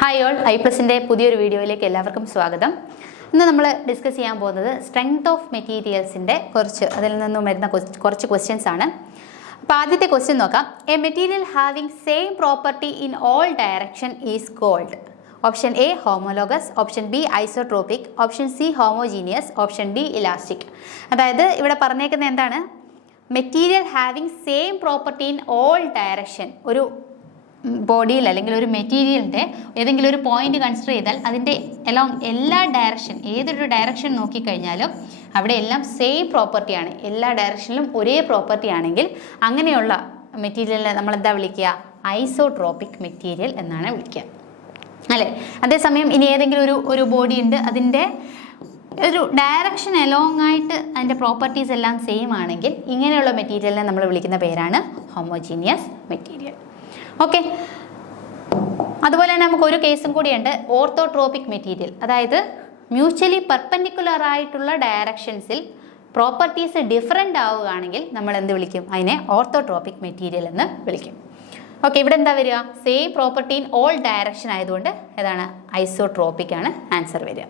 Hi all, ഐപ്ലസിൻ്റെ പുതിയൊരു വീഡിയോയിലേക്ക് എല്ലാവർക്കും സ്വാഗതം. ഇന്ന് നമ്മൾ ഡിസ്കസ് ചെയ്യാൻ പോകുന്നത് സ്ട്രെങ്ത് ഓഫ് മെറ്റീരിയൽസിൻ്റെ അതിൽ നിന്നും വരുന്ന കുറച്ച് ക്വസ്റ്റ്യൻസ് ആണ്. അപ്പോൾ ആദ്യത്തെ ക്വസ്റ്റ്യൻ നോക്കാം. A material having same property in all direction is called. Option A homologous, option B isotropic, option C homogeneous, option D elastic. അതായത് ഇവിടെ പറഞ്ഞേക്കുന്നത് എന്താണ്? Material having same property in all direction. ഒരു ബോഡിയിൽ അല്ലെങ്കിൽ ഒരു മെറ്റീരിയലിൻ്റെ ഏതെങ്കിലും ഒരു പോയിന്റ് കൺസിഡർ ചെയ്താൽ അതിൻ്റെ എല്ലാ ഡയറക്ഷൻ, ഏതൊരു ഡയറക്ഷൻ നോക്കിക്കഴിഞ്ഞാലും അവിടെ എല്ലാം സെയിം പ്രോപ്പർട്ടിയാണ്. എല്ലാ ഡയറക്ഷനിലും ഒരേ പ്രോപ്പർട്ടി ആണെങ്കിൽ അങ്ങനെയുള്ള മെറ്റീരിയലിനെ നമ്മൾ എന്താ വിളിക്കുക? ഐസോട്രോപിക് മെറ്റീരിയൽ എന്നാണ് വിളിക്കുക, അല്ലേ? അതേസമയം ഇനി ഏതെങ്കിലും ഒരു ബോഡി ഉണ്ട്, അതിൻ്റെ ഒരു ഡയറക്ഷൻ അലോങ് ആയിട്ട് അതിൻ്റെ പ്രോപ്പർട്ടീസ് എല്ലാം സെയിം ആണെങ്കിൽ ഇങ്ങനെയുള്ള മെറ്റീരിയലിനെ നമ്മൾ വിളിക്കുന്ന പേരാണ് ഹോമോജീനിയസ് മെറ്റീരിയൽ. ഓക്കെ, അതുപോലെ തന്നെ നമുക്ക് ഒരു കേസും കൂടിയുണ്ട്, ഓർത്തോട്രോപിക് മെറ്റീരിയൽ. അതായത് മ്യൂച്വലി പെർപെൻഡിക്കുലർ ആയിട്ടുള്ള ഡയറക്ഷൻസിൽ പ്രോപ്പർട്ടീസ് ഡിഫറെൻ്റ് ആവുകയാണെങ്കിൽ നമ്മൾ എന്ത് വിളിക്കും? അതിനെ ഓർത്തോട്രോപിക് മെറ്റീരിയൽ എന്ന് വിളിക്കും. ഓക്കെ, ഇവിടെ എന്താ വരിക? Same property in all direction ആയതുകൊണ്ട് ഏതാണ്? ഐസോട്രോപിക് ആണ് ആൻസർ വരിക.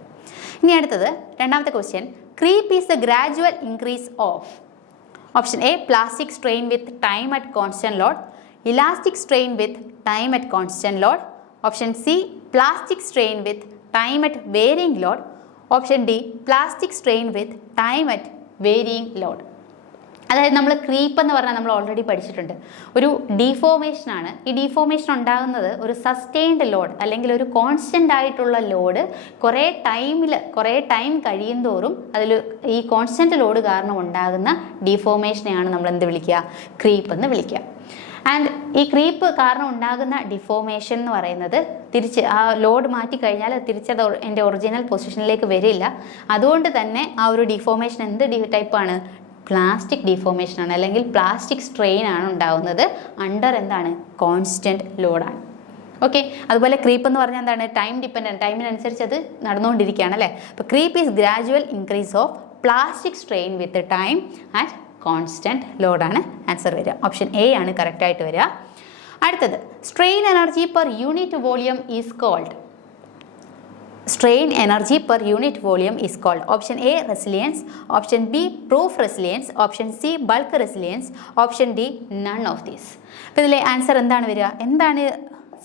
ഇനി അടുത്തത് രണ്ടാമത്തെ question. Creep is the gradual increase of. Option A plastic strain with time at constant load, elastic strain with time at constant load. Option C plastic strain with time at varying load. Option D plastic strain with time at varying load. അതായത് നമ്മൾ creep എന്ന് പറഞ്ഞാൽ നമ്മൾ already പഠിച്ചിട്ടുണ്ട്, ഒരു deformation ആണ്. ഈ deformation ഉണ്ടാകുന്നത് ഒരു സസ്റ്റെയിൻഡ് ലോഡ് അല്ലെങ്കിൽ ഒരു കോൺസ്റ്റൻ്റ് ആയിട്ടുള്ള ലോഡ് കുറേ ടൈം കഴിയും തോറും അതിൽ ഈ കോൺസ്റ്റൻ്റ് ലോഡ് കാരണം ഉണ്ടാകുന്ന ഡീഫോർമേഷനെയാണ് നമ്മൾ എന്ത് വിളിക്കുക? ക്രീപ്പ് എന്ന് വിളിക്കുക. ആൻഡ് ഈ ക്രീപ്പ് കാരണം ഉണ്ടാകുന്ന ഡിഫോർമേഷൻ എന്ന് പറയുന്നത് തിരിച്ച് ആ ലോഡ് മാറ്റിക്കഴിഞ്ഞാൽ തിരിച്ചത് എൻ്റെ ഒറിജിനൽ പൊസിഷനിലേക്ക് വരില്ല. അതുകൊണ്ട് തന്നെ ആ ഒരു ഡിഫോർമേഷൻ എന്ത് ടൈപ്പാണ്? പ്ലാസ്റ്റിക് ഡിഫോർമേഷൻ ആണ്, അല്ലെങ്കിൽ പ്ലാസ്റ്റിക് സ്ട്രെയിൻ ആണ് ഉണ്ടാകുന്നത് അണ്ടർ എന്താണ്? കോൺസ്റ്റന്റ് ലോഡാണ്. ഓക്കെ, അതുപോലെ ക്രീപ്പ് എന്ന് പറഞ്ഞാൽ എന്താണ്? ടൈം ഡിപ്പെൻഡൻറ്റ്, ടൈമിനനുസരിച്ച് അത് നടന്നുകൊണ്ടിരിക്കുകയാണ്, അല്ലേ? അപ്പോൾ creep is gradual increase of plastic strain with time at constant ലോഡാണ് ആൻസർ വരിക. ഓപ്ഷൻ എ ആണ് കറക്റ്റ് ആയിട്ട് വരിക. അടുത്തത് strain energy per unit volume is called. Strain energy per unit volume is called. Option A resilience, option B proof resilience, option C bulk resilience, option D none of these. അപ്പോൾ ഇതിലെ answer എന്താണ് വരിക? എന്താണ്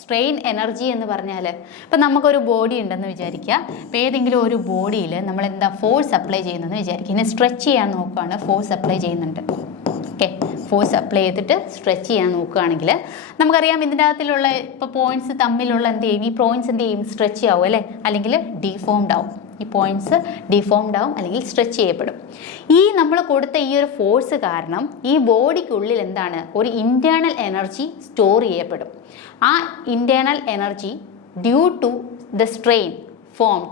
strain energy എന്ന് പറഞ്ഞാൽ? ഇപ്പം നമുക്കൊരു body ഉണ്ടെന്ന് വിചാരിക്കുക. അപ്പോൾ ഏതെങ്കിലും ഒരു ബോഡിയിൽ നമ്മൾ എന്താ ഫോഴ്സ് അപ്ലൈ ചെയ്യുന്നതെന്ന് വിചാരിക്കുക. ഇനി സ്ട്രെച്ച് ചെയ്യാൻ നോക്കുകയാണ്, ഫോഴ്സ് അപ്ലൈ ചെയ്യുന്നുണ്ട്. ഓക്കെ, ഫോഴ്സ് അപ്ലൈ ചെയ്തിട്ട് സ്ട്രെച്ച് ചെയ്യാൻ നോക്കുകയാണെങ്കിൽ നമുക്കറിയാം ഇതിൻ്റെ അകത്തിലുള്ള ഇപ്പോൾ പോയിൻറ്റ്സ് തമ്മിലുള്ള എന്ത് ചെയ്യും? ഈ പോയിൻറ്റ്സ് എന്ത് ചെയ്യും? സ്ട്രെച്ച് ആവും, അല്ലേ? അല്ലെങ്കിൽ ഡീഫോംഡ് ആവും. ഈ പോയിൻറ്റ്സ് ഡീഫോംഡ് ആവും അല്ലെങ്കിൽ സ്ട്രെച്ച് ചെയ്യപ്പെടും. ഈ നമ്മൾ കൊടുത്ത ഈ ഒരു ഫോഴ്സ് കാരണം ഈ ബോഡിക്കുള്ളിൽ എന്താണ്? ഒരു ഇൻറ്റേർണൽ എനർജി സ്റ്റോർ ചെയ്യപ്പെടും. ആ internal energy due to the strain formed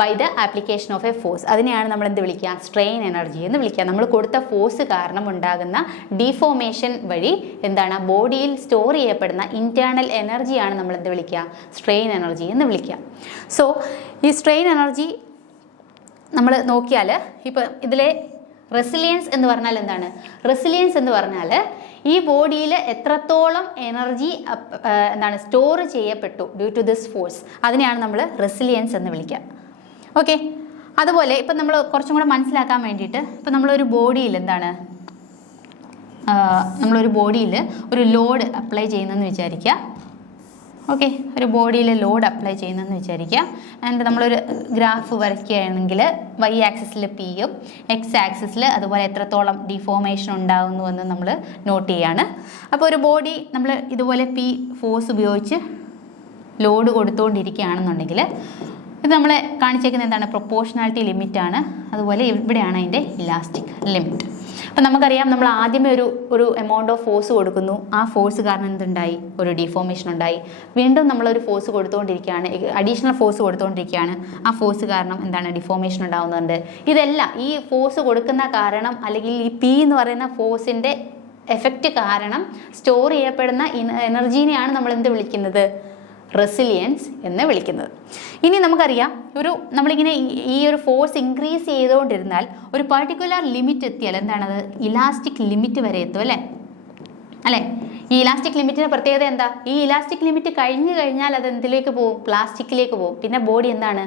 by the application of a force, അതിനെയാണ് നമ്മൾ എന്ത് വിളിക്കുക? സ്ട്രെയിൻ എനർജി എന്ന് വിളിക്കുക. നമ്മൾ കൊടുത്ത ഫോഴ്സ് കാരണം ഉണ്ടാകുന്ന ഡീഫോർമേഷൻ വഴി എന്താണ്? ബോഡിയിൽ സ്റ്റോർ ചെയ്യപ്പെടുന്ന ഇൻറ്റേർണൽ എനർജിയാണ് നമ്മൾ എന്ത് വിളിക്കുക? സ്ട്രെയിൻ എനർജി എന്ന് വിളിക്കുക. സോ ഈ സ്ട്രെയിൻ എനർജി നമ്മൾ നോക്കിയാൽ ഇപ്പോൾ ഇതിലെ റെസിലിയൻസ് എന്ന് പറഞ്ഞാൽ എന്താണ്? റെസിലിയൻസ് എന്ന് പറഞ്ഞാൽ ഈ ബോഡിയിൽ എത്രത്തോളം എനർജി എന്താണ് സ്റ്റോർ ചെയ്യപ്പെട്ടു ഡ്യൂ ടു ദിസ് ഫോഴ്സ്, അതിനെയാണ് നമ്മൾ റെസിലിയൻസ് എന്ന് വിളിക്കുക. ഓക്കെ, അതുപോലെ ഇപ്പം നമ്മൾ കുറച്ചും കൂടെ മനസ്സിലാക്കാൻ വേണ്ടിയിട്ട് ഇപ്പം നമ്മളൊരു ബോഡിയിൽ എന്താണ് നമ്മളൊരു ബോഡിയിൽ ഒരു ലോഡ് അപ്ലൈ ചെയ്യുന്നതെന്ന് വിചാരിക്കുക. ഓക്കെ, ഒരു ബോഡിയിൽ ലോഡ് അപ്ലൈ ചെയ്യുന്നതെന്ന് വിചാരിക്കുക. ആൻഡ് നമ്മളൊരു ഗ്രാഫ് വരയ്ക്കുകയാണെങ്കിൽ വൈ ആക്സിസിൽ പിയും എക്സ് ആക്സിസിൽ അതുപോലെ എത്രത്തോളം ഡിഫോർമേഷൻ ഉണ്ടാകുന്നുവെന്ന് നമ്മൾ നോട്ട് ചെയ്യാണ്. അപ്പോൾ ഒരു ബോഡി നമ്മൾ ഇതുപോലെ പി ഫോഴ്സ് ഉപയോഗിച്ച് ലോഡ് കൊടുത്തുകൊണ്ടിരിക്കുകയാണെന്നുണ്ടെങ്കിൽ ഇത് നമ്മളെ കാണിച്ചേക്കുന്നത് എന്താണ്? പ്രൊപ്പോർഷണാലിറ്റി ലിമിറ്റാണ്. അതുപോലെ ഇവിടെയാണ് അതിൻ്റെ ഇലാസ്റ്റിക് ലിമിറ്റ്. അപ്പം നമുക്കറിയാം നമ്മൾ ആദ്യമേ ഒരു എമൗണ്ട് ഓഫ് ഫോഴ്സ് കൊടുക്കുന്നു. ആ ഫോഴ്സ് കാരണം എന്തുണ്ടായി? ഒരു ഡിഫോർമേഷൻ ഉണ്ടായി. വീണ്ടും നമ്മളൊരു ഫോഴ്സ് കൊടുത്തുകൊണ്ടിരിക്കുകയാണ്, അഡീഷണൽ ഫോഴ്സ് കൊടുത്തുകൊണ്ടിരിക്കുകയാണ്. ആ ഫോഴ്സ് കാരണം എന്താണ്? ഡിഫോർമേഷൻ ഉണ്ടാകുന്നുണ്ട്. ഇതെല്ലാം ഈ ഫോഴ്സ് കൊടുക്കുന്ന കാരണം അല്ലെങ്കിൽ ഈ പി എന്ന് പറയുന്ന ഫോഴ്സിൻ്റെ എഫക്റ്റ് കാരണം സ്റ്റോർ ചെയ്യപ്പെടുന്ന എനർജീനെയാണ് നമ്മൾ എന്ത് വിളിക്കുന്നത്? റെസിലിയൻസ് എന്ന് വിളിക്കുന്നത്. ഇനി നമുക്കറിയാം നമ്മളിങ്ങനെ ഈ ഒരു ഫോഴ്സ് ഇൻക്രീസ് ചെയ്തുകൊണ്ടിരുന്നാൽ ഒരു പർട്ടിക്കുലർ ലിമിറ്റ് എത്തിയാൽ എന്താണത്? ഇലാസ്റ്റിക് ലിമിറ്റ് വരെ എത്തും, അല്ലേ? ഈ ഇലാസ്റ്റിക് ലിമിറ്റിന്റെ പ്രത്യേകത എന്താ? ഈ ഇലാസ്റ്റിക് ലിമിറ്റ് കഴിഞ്ഞു കഴിഞ്ഞാൽ അത് എന്തിലേക്ക് പോകും? പ്ലാസ്റ്റിക്കിലേക്ക് പോകും. പിന്നെ ബോഡി എന്താണ്?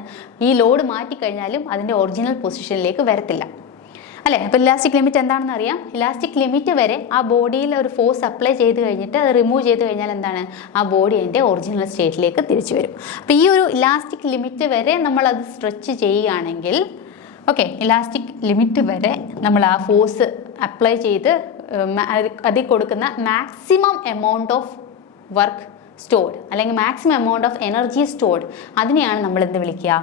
ഈ ലോഡ് മാറ്റിക്കഴിഞ്ഞാലും അതിൻ്റെ ഒറിജിനൽ പൊസിഷനിലേക്ക് വരത്തില്ല അല്ലേ? അപ്പോൾ ഇലാസ്റ്റിക് ലിമിറ്റ് എന്താണെന്ന് അറിയാം. ഇലാസ്റ്റിക് ലിമിറ്റ് വരെ ആ ബോഡിയിൽ ഒരു ഫോഴ്സ് അപ്ലൈ ചെയ്ത് കഴിഞ്ഞിട്ട് അത് റിമൂവ് ചെയ്ത് കഴിഞ്ഞാൽ എന്താണ്? ആ ബോഡി അതിൻ്റെ ഒറിജിനൽ സ്റ്റേറ്റിലേക്ക് തിരിച്ചു വരും. അപ്പോൾ ഈ ഒരു ഇലാസ്റ്റിക് ലിമിറ്റ് വരെ നമ്മളത് സ്ട്രെച്ച് ചെയ്യുകയാണെങ്കിൽ, ഓക്കെ, ഇലാസ്റ്റിക് ലിമിറ്റ് വരെ നമ്മൾ ആ ഫോഴ്സ് അപ്ലൈ ചെയ്ത് അതിൽ കൊടുക്കുന്ന maximum amount of work stored അല്ലെങ്കിൽ maximum amount of energy stored, അതിനെയാണ് നമ്മൾ എന്ത് വിളിക്കുക?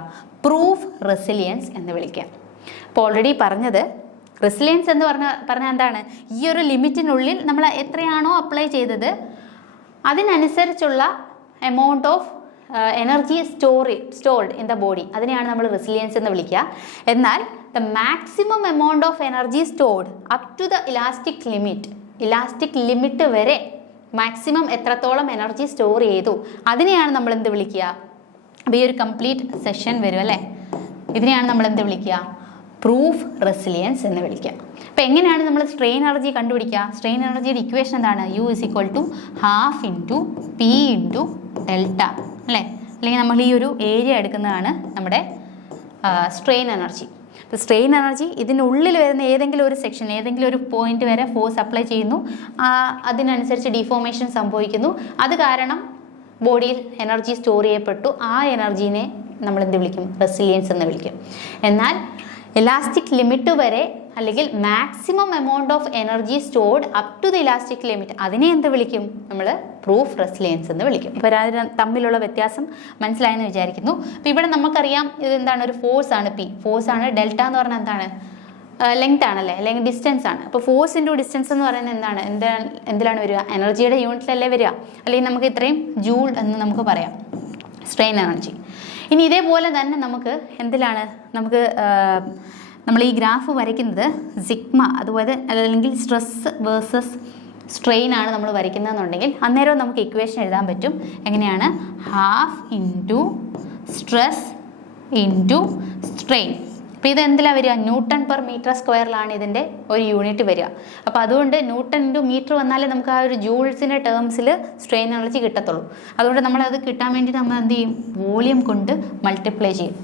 പ്രൂഫ് റെസിലിയൻസ് എന്ന് വിളിക്കുക. അപ്പോൾ ഓൾറെഡി പറഞ്ഞത് റെസിലിയൻസ് എന്ന് പറഞ്ഞാൽ എന്താണ്? ഈ ഒരു ലിമിറ്റിനുള്ളിൽ നമ്മൾ എത്രയാണോ അപ്ലൈ ചെയ്തത് അതിനനുസരിച്ചുള്ള amount of energy stored in the body, അതിനെയാണ് നമ്മൾ റെസിലിയൻസ് എന്ന് വിളിക്കുക. എന്നാൽ the maximum amount of energy stored up to the elastic limit വരെ മാക്സിമം എത്രത്തോളം എനർജി സ്റ്റോർ ചെയ്തു അതിനെയാണ് നമ്മൾ എന്ത് വിളിക്കുക? അപ്പോൾ ഈ ഒരു കംപ്ലീറ്റ് സെഷൻ വരും അല്ലേ, ഇതിനെയാണ് നമ്മൾ എന്ത് വിളിക്കുക? പ്രൂഫ് റെസിലിയൻസ് എന്ന് വിളിക്കുക. അപ്പോൾ എങ്ങനെയാണ് നമ്മൾ സ്ട്രെയിൻ എനർജി കണ്ടുപിടിക്കുക? സ്ട്രെയിൻ എനർജിയുടെ ഇക്വേഷൻ എന്താണ്? U = 12 P × ഡെൽറ്റ അല്ലേ? അല്ലെങ്കിൽ നമ്മൾ ഈ ഒരു ഏരിയ എടുക്കുന്നതാണ് നമ്മുടെ സ്ട്രെയിൻ എനർജി. അപ്പോൾ സ്ട്രെയിൻ എനർജി ഇതിനുള്ളിൽ വരുന്ന ഏതെങ്കിലും ഒരു സെക്ഷൻ, ഏതെങ്കിലും ഒരു പോയിന്റ് വരെ ഫോഴ്സ് അപ്ലൈ ചെയ്യുന്നു, അതിനനുസരിച്ച് ഡിഫോർമേഷൻ സംഭവിക്കുന്നു, അത് കാരണം ബോഡിയിൽ എനർജി സ്റ്റോർ ചെയ്യപ്പെട്ടു. ആ എനർജീനെ നമ്മൾ എന്ത് വിളിക്കും? റെസിലിയൻസ് എന്ന് വിളിക്കും. എന്നാൽ ഇലാസ്റ്റിക് ലിമിറ്റ് വരെ അല്ലെങ്കിൽ maximum amount of energy stored up to the elastic limit, അതിനെ എന്ത് വിളിക്കും? നമ്മൾ പ്രൂഫ് റെസിലിയൻസ് എന്ന് വിളിക്കും. ഇപ്പോൾ തമ്മിലുള്ള വ്യത്യാസം മനസ്സിലായെന്ന് വിചാരിക്കുന്നു. അപ്പോൾ ഇവിടെ നമുക്കറിയാം ഇത് എന്താണ്? ഒരു ഫോഴ്സ് ആണ് P. ഫോഴ്സ് ആണ്. ഡെൽറ്റ എന്ന് പറഞ്ഞാൽ എന്താണ്? ലെങ്ത് ആണല്ലേ, അല്ലെങ്കിൽ ഡിസ്റ്റൻസ് ആണ്. അപ്പോൾ ഫോഴ്സ് ഇൻറ്റു ഡിസ്റ്റൻസ് എന്ന് പറയുന്നത് എന്താണ്? എന്തിലാണ് വരിക? എനർജിയുടെ യൂണിറ്റിലല്ലേ വരിക, അല്ലെങ്കിൽ നമുക്ക് ഇത്രയും ജൂൾ എന്ന് നമുക്ക് പറയാം സ്ട്രെയിൻ എനർജി. ഇനി ഇതേപോലെ തന്നെ നമുക്ക് എന്തിലാണ് നമ്മൾ ഈ ഗ്രാഫ് വരയ്ക്കുന്നത് സിഗ്മ, അതുപോലെ അല്ലെങ്കിൽ സ്ട്രെസ് വേഴ്സസ് സ്ട്രെയിൻ ആണ് നമ്മൾ വരയ്ക്കുന്നതെന്നുണ്ടെങ്കിൽ അന്നേരം നമുക്ക് ഇക്വേഷൻ എഴുതാൻ പറ്റും. എങ്ങനെയാണ്? Half into stress into strain. അപ്പോൾ ഇത് എന്തിലാണ് വരിക? Nm/m²ലാണ് ഇതിൻ്റെ ഒരു യൂണിറ്റ് വരിക. അപ്പോൾ അതുകൊണ്ട് N/m വന്നാലേ നമുക്ക് ആ ഒരു ജൂൾസിൻ്റെ ടേംസിൽ സ്ട്രെയിൻ എനർജി കിട്ടത്തുള്ളൂ. അതുകൊണ്ട് നമ്മളത് കിട്ടാൻ വേണ്ടിയിട്ട് നമ്മൾ എന്ത് ചെയ്യും? വോളിയം കൊണ്ട് മൾട്ടിപ്ലൈ ചെയ്യും.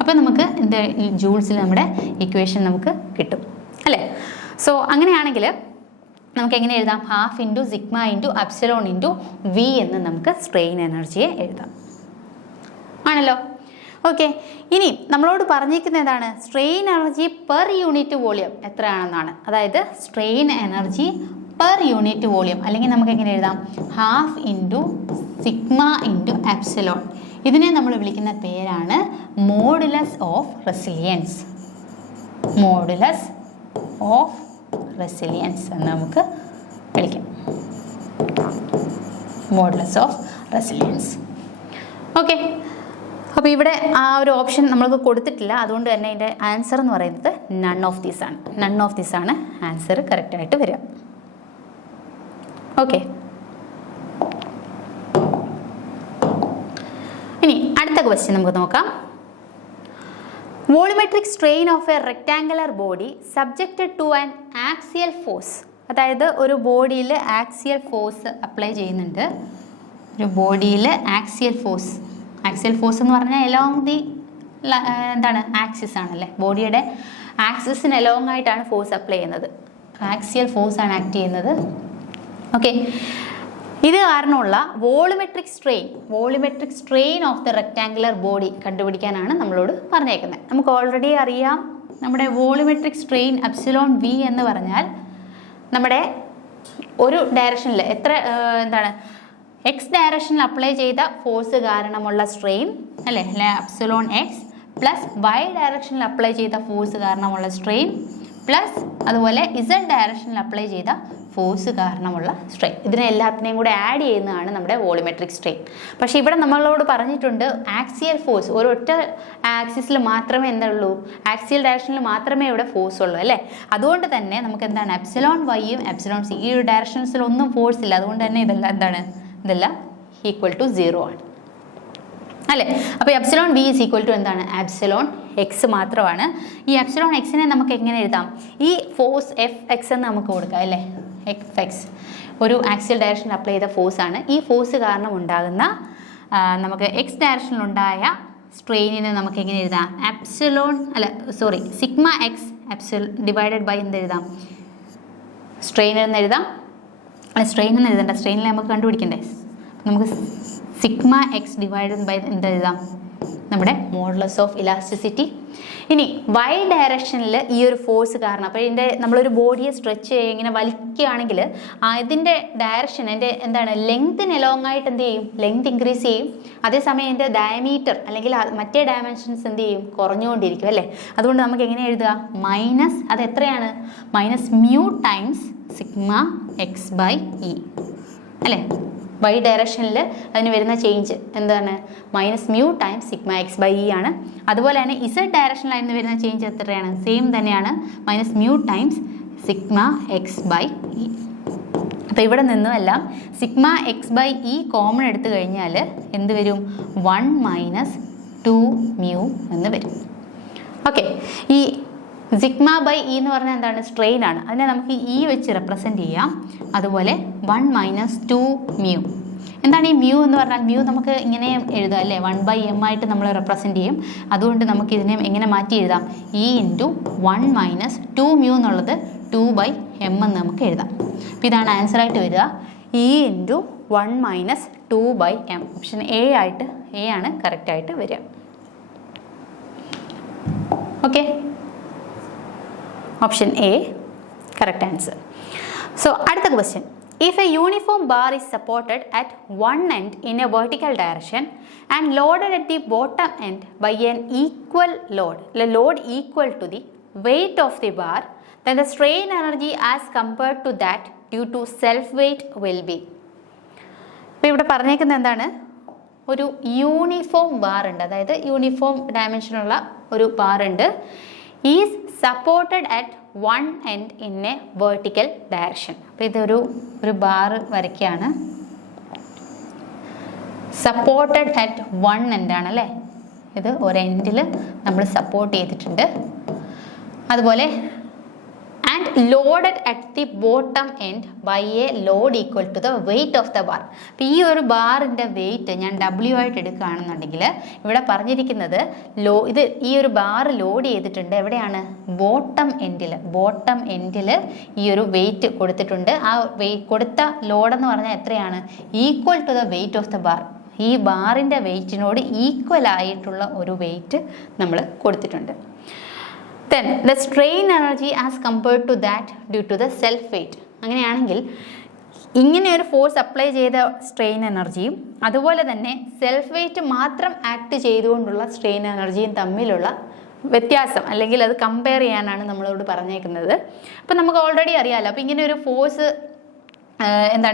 അപ്പോൾ നമുക്ക് എന്ത് ജൂൾസിൽ നമ്മുടെ ഇക്വേഷൻ നമുക്ക് കിട്ടും അല്ലേ? സോ അങ്ങനെയാണെങ്കിൽ നമുക്ക് എങ്ങനെ എഴുതാം? Half into sigma into epsilon into V എന്ന് നമുക്ക് സ്ട്രെയിൻ എനർജിയെ എഴുതാം. ആണല്ലോ? ഓക്കെ. ഇനി നമ്മളോട് പറഞ്ഞിരിക്കുന്നത് എന്താണ്? Strain energy per unit volume എത്രയാണെന്നാണ്. അതായത് strain energy per unit volume, അല്ലെങ്കിൽ നമുക്ക് എങ്ങനെ എഴുതാം? Half into sigma into epsilon. ഇതിനെ നമ്മൾ വിളിക്കുന്ന പേരാണ് modulus of resilience. Modulus of resilience എന്ന് നമുക്ക് വിളിക്കാം. Modulus of resilience. ഓക്കെ. അപ്പോൾ ഇവിടെ ആ ഒരു ഓപ്ഷൻ നമ്മൾക്ക് കൊടുത്തിട്ടില്ല, അതുകൊണ്ട് തന്നെ ഇതിൻ്റെ ആൻസർ എന്ന് പറയുന്നത് നൺ ഓഫ് ദീസ് ആണ്. നൺ ഓഫ് ദീസ് ആണ് ആൻസർ കറക്റ്റായിട്ട് വരിക. ഓക്കെ. ഇനി അടുത്ത ക്വസ്റ്റ്യൻ നമുക്ക് നോക്കാം. Volumetric strain of a rectangular body subjected to an axial force. അതായത് ഒരു ബോഡിയിൽ ആക്സിയൽ ഫോഴ്സ് അപ്ലൈ ചെയ്യുന്നുണ്ട്. ഒരു ബോഡിയിൽ ആക്സിയൽ ഫോഴ്സ് എന്ന് പറഞ്ഞാൽ എലോങ് ദി എന്താണ് ആക്സിസ് ആണല്ലേ, ബോഡിയുടെ ആക്സിസിന് എലോങ് ആയിട്ടാണ് ഫോഴ്സ് അപ്ലൈ ചെയ്യുന്നത്. ആക്സിയൽ ഫോഴ്സ് ആണ് ആക്ട് ചെയ്യുന്നത്. ഓക്കെ. ഇത് കാരണമുള്ള volumetric strain of the rectangular body കണ്ടുപിടിക്കാനാണ് നമ്മളോട് പറഞ്ഞേക്കുന്നത്. നമുക്ക് ഓൾറെഡി അറിയാം നമ്മുടെ വോളിമെട്രിക് സ്ട്രെയിൻ എപ്സിലോൺ V എന്ന് പറഞ്ഞാൽ നമ്മുടെ ഒരു ഡയറക്ഷനിൽ എന്താണ് എക്സ് ഡയറക്ഷനിൽ അപ്ലൈ ചെയ്ത ഫോഴ്സ് കാരണമുള്ള സ്ട്രെയിൻ അല്ലേ, എപ്സിലോൺ എക്സ് പ്ലസ് വൈ ഡയറക്ഷനിൽ അപ്ലൈ ചെയ്ത ഫോഴ്സ് കാരണമുള്ള സ്ട്രെയിൻ പ്ലസ് അതുപോലെ ഇസഡ് ഡയറക്ഷനിൽ അപ്ലൈ ചെയ്ത ഫോഴ്സ് കാരണമുള്ള സ്ട്രെയിൻ. ഇതിനെ എല്ലാത്തിനെയും കൂടെ ആഡ് ചെയ്യുന്നതാണ് നമ്മുടെ വോളിമെട്രിക് സ്ട്രെയിൻ. പക്ഷേ ഇവിടെ നമ്മളോട് പറഞ്ഞിട്ടുണ്ട് ആക്സിയൽ ഫോഴ്സ് ഒരൊറ്റ ആക്സിസിൽ മാത്രമേ എന്തുള്ളൂ, ആക്സിയൽ ഡയറക്ഷനിൽ മാത്രമേ ഇവിടെ ഫോഴ്സ് ഉള്ളൂ അല്ലേ. അതുകൊണ്ട് തന്നെ നമുക്ക് എന്താണ് എപ്സിലോൺ വൈയും എപ്സിലോൺ സി ഈ ഒരു ഡയറക്ഷൻസിലൊന്നും ഫോഴ്സ് ഇല്ല. അതുകൊണ്ട് തന്നെ ഇതെല്ലാം ഈക്വൽ ടു 0 ആണ് അല്ലേ. അപ്പോൾ epsilon V is equal to എന്താണ്? എപ്സിലോൺ എക്സ് മാത്രമാണ്. ഈ എപ്സിലോൺ എക്സിനെ നമുക്ക് എങ്ങനെ എഴുതാം? ഈ ഫോഴ്സ് Fx എന്ന് നമുക്ക് കൊടുക്കാം അല്ലേ, Fx. ഒരു ആക്സിയൽ ഡയറക്ഷനിൽ അപ്ലൈ ചെയ്ത ഫോഴ്സാണ്. ഈ ഫോഴ്സ് കാരണം ഉണ്ടാകുന്ന നമുക്ക് എക്സ് ഡയറക്ഷനിലുണ്ടായ സ്ട്രെയിനിനെ നമുക്ക് എങ്ങനെ എഴുതാം? സിഗ്മ എക്സ് ഡിവൈഡഡ് ബൈ എന്ത് എഴുതാം? സ്ട്രെയിൻ എന്ന് എഴുതാം. സ്ട്രെയിൻ എന്ന് എഴുതണ്ട, സ്ട്രെയിനിൽ നമുക്ക് കണ്ടുപിടിക്കണ്ടേ. നമുക്ക് സിഗ്മ എക്സ് ഡിവൈഡഡ് ബൈ എന്ത് എഴുതാം? നമ്മുടെ മോഡുലസ് ഓഫ് ഇലാസ്റ്റിസിറ്റി. ഇനി വൈ ഡയറക്ഷനിൽ ഈ ഒരു ഫോഴ്സ് കാരണം, അപ്പോൾ ഇതിൻ്റെ നമ്മളൊരു ബോഡിയെ സ്ട്രെച്ച് ചെയ്യുക ഇങ്ങനെ വലിക്കുകയാണെങ്കിൽ ഇതിൻ്റെ ഡയറക്ഷൻ എൻ്റെ എന്താണ് ലെങ്തിന് എലോങ്ങായിട്ട് എന്ത് ചെയ്യും? ലെങ്ത് ഇൻക്രീസ് ചെയ്യും. അതേസമയം എൻ്റെ ഡയമീറ്റർ അല്ലെങ്കിൽ മറ്റേ ഡയമെൻഷൻസ് എന്ത് ചെയ്യും? കുറഞ്ഞുകൊണ്ടിരിക്കും അല്ലേ. അതുകൊണ്ട് നമുക്ക് എങ്ങനെ എഴുതുക? മൈനസ് അത് എത്രയാണ്? Minus mu times sigma x by E അല്ലേ. വൈ ഡയറക്ഷനിൽ അതിന് വരുന്ന ചേഞ്ച് എന്താണ്? Minus mu times sigma x by E ആണ്. അതുപോലെ തന്നെ ഇസഡ് ഡയറക്ഷനിൽ അതിന് വരുന്ന ചേഞ്ച് എത്രയാണ്? സെയിം തന്നെയാണ്, minus mu times sigma x by E. അപ്പോൾ ഇവിടെ നിന്നും എല്ലാം sigma x by E common എടുത്തു കഴിഞ്ഞാൽ എന്ത് വരും? 1 മൈനസ് 2 മ്യൂ എന്ന് വരും. ഓക്കെ, ഈ സിഗ്മ ബൈ ഇ എന്ന് പറഞ്ഞാൽ എന്താണ്? സ്ട്രെയിൻ ആണ്. അതിനെ നമുക്ക് ഇ വെച്ച് റെപ്രസെൻറ്റ് ചെയ്യാം. അതുപോലെ 1 മൈനസ് 2 മ്യൂ. എന്താണ് ഈ മ്യൂ എന്ന് പറഞ്ഞാൽ? മ്യൂ നമുക്ക് ഇങ്ങനെ എഴുതാം അല്ലേ, 1/m ആയിട്ട് നമ്മൾ റെപ്രസെൻറ്റ് ചെയ്യും. അതുകൊണ്ട് നമുക്ക് ഇതിനെ എങ്ങനെ മാറ്റി എഴുതാം? ഇ ഇൻറ്റു 1 മൈനസ് 2 മ്യൂ എന്നുള്ളത് 2/m എന്ന് നമുക്ക് എഴുതാം. അപ്പോൾ ഇതാണ് ആൻസറായിട്ട് വരിക, E into 1 minus 2/m. Option A ആണ് കറക്റ്റായിട്ട് വരിക. Okay, option A correct answer. So അടുത്ത question, if a uniform bar is supported at one end in a vertical direction and loaded at the bottom end by an equal load equal to the weight of the bar, then the strain energy as compared to that due to self weight will be. അപ്പോൾ ഇവിടെ പറഞ്ഞേക്കുന്നത് എന്താണ്? ഒരു uniform bar ഉണ്ട്, അതായത് uniform ഡയമെൻഷനുള്ള ഒരു bar ഉണ്ട്. Is supported at one end in A vertical direction. അപ്പോൾ ഇതൊരു ബാർ വരയ്ക്കുകയാണ്. സപ്പോർട്ടഡ് അറ്റ് വൺ എൻഡ് ആണല്ലേ, ഇത് ഒരു എൻഡിൽ നമ്മൾ സപ്പോർട്ട് ചെയ്തിട്ടുണ്ട്. അതുപോലെ and loaded at the bottom end by a load equal to the weight of the bar. അപ്പോൾ ഈ ഒരു ബാറിൻ്റെ വെയിറ്റ് ഞാൻ W ആയിട്ട് എടുക്കുകയാണെന്നുണ്ടെങ്കിൽ ഇവിടെ പറഞ്ഞിരിക്കുന്നത് ഈ ഒരു ബാർ ലോഡ് ചെയ്തിട്ടുണ്ട് എവിടെയാണ്? ബോട്ടം എൻഡിൽ ഈ ഒരു വെയിറ്റ് കൊടുത്തിട്ടുണ്ട്. ആ കൊടുത്ത ലോഡെന്ന് പറഞ്ഞാൽ എത്രയാണ്? Equal to the weight of the bar. ഈ ബാറിൻ്റെ വെയിറ്റിനോട് ഈക്വൽ ആയിട്ടുള്ള ഒരു വെയിറ്റ് നമ്മൾ കൊടുത്തിട്ടുണ്ട്. Then the strain energy as compared to that due to the self weight. അങ്ങനെയാണെങ്കിൽ ഇങ്ങനെ ഒരു ഫോഴ്സ് അപ്ലൈ ചെയ്ത സ്ട്രെയിൻ എനർജിയും അതുപോലെ തന്നെ സെൽഫ് വെയിറ്റ് മാത്രം ആക്ട് ചെയ്തുകൊണ്ടുള്ള സ്ട്രെയിൻ എനർജിയും തമ്മിലുള്ള വ്യത്യാസം അല്ലെങ്കിൽ അത് കമ്പയർ ചെയ്യാനാണ് നമ്മളോട് പറഞ്ഞേക്കുന്നത്. അപ്പം നമുക്ക് ഓൾറെഡി അറിയാമല്ലോ. അപ്പോൾ ഇങ്ങനെ ഒരു ഫോഴ്സ്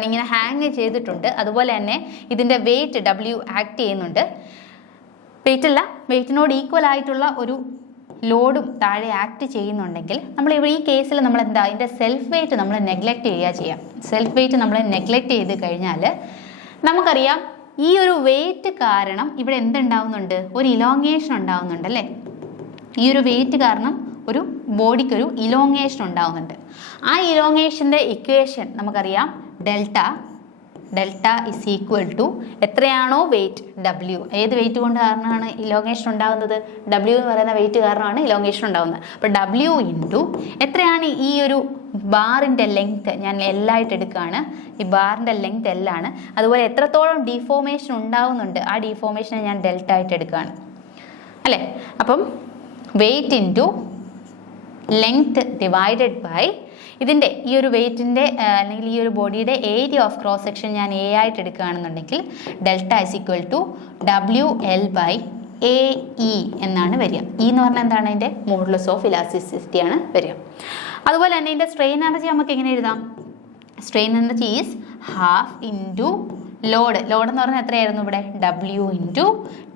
ഇങ്ങനെ ഹാങ് ചെയ്തിട്ടുണ്ട്. അതുപോലെ തന്നെ ഇതിൻ്റെ വെയിറ്റ് W ആക്ട് ചെയ്യുന്നുണ്ട്. വെയിറ്റിനോട് ഈക്വൽ ആയിട്ടുള്ള ഒരു ലോഡും താഴെ ആക്ട് ചെയ്യുന്നുണ്ടെങ്കിൽ നമ്മൾ ഈ കേസിൽ നമ്മൾ ഇതിൻ്റെ സെൽഫ് വെയിറ്റ് നമ്മൾ നെഗ്ലക്റ്റ് ചെയ്യാം. സെൽഫ് വെയിറ്റ് നമ്മൾ നെഗ്ലക്റ്റ് ചെയ്ത് കഴിഞ്ഞാൽ നമുക്കറിയാം ഈ ഒരു വെയിറ്റ് കാരണം ഇവിടെ എന്തുണ്ടാവുന്നുണ്ട്? ഒരു ഇലോങ്ങേഷൻ ഉണ്ടാവുന്നുണ്ട് അല്ലേ. ഈ ഒരു വെയിറ്റ് കാരണം ഒരു ബോഡിക്കൊരു ഇലോങ്ങേഷൻ ഉണ്ടാവുന്നുണ്ട്. ആ ഇലോങ്ങേഷൻ്റെ ഇക്വേഷൻ നമുക്കറിയാം, ഡെൽറ്റ ഇസ് ഈക്വൽ ടു എത്രയാണോ വെയിറ്റ് W. ഏത് വെയിറ്റ് കൊണ്ട് കാരണമാണ് ഇലോങ്ങേഷൻ ഉണ്ടാകുന്നത്? W എന്ന് പറയുന്ന വെയിറ്റ് കാരണമാണ് ഇലോങ്ങേഷൻ ഉണ്ടാകുന്നത്. അപ്പോൾ W ഇൻറ്റു എത്രയാണ് ഈ ഒരു ബാറിൻ്റെ ലെങ്ത്, ഞാൻ എല്ലായിട്ട് എടുക്കുകയാണ്. ഈ ബാറിൻ്റെ ലെങ്ത് എല്ലാണ്. അതുപോലെ എത്രത്തോളം ഡീഫോർമേഷൻ ഉണ്ടാകുന്നുണ്ട്, ആ ഡീഫോർമേഷനെ ഞാൻ ഡെൽറ്റ ആയിട്ട് എടുക്കുകയാണ് അല്ലേ. അപ്പം weight into length divided by ഇതിൻ്റെ ഈ ഒരു വെയിറ്റിൻ്റെ അല്ലെങ്കിൽ ഈ ഒരു ബോഡിയുടെ ഏരിയ ഓഫ് ക്രോസ് സെക്ഷൻ ഞാൻ A ആയിട്ട് എടുക്കുകയാണെന്നുണ്ടെങ്കിൽ delta is equal to WL by AE എന്നാണ് വരിക. E എന്ന് പറഞ്ഞാൽ എന്താണ്? അതിൻ്റെ മോഡുലസ് ഓഫ് ഇലാസ്റ്റിസിറ്റി ആണ് വരിക. അതുപോലെ തന്നെ ഇതിൻ്റെ സ്ട്രെയിൻ എനർജി നമുക്ക് എങ്ങനെ എഴുതാം? Strain energy is half into load എന്ന് പറഞ്ഞാൽ എത്രയായിരുന്നു? ഇവിടെ W ഇൻറ്റു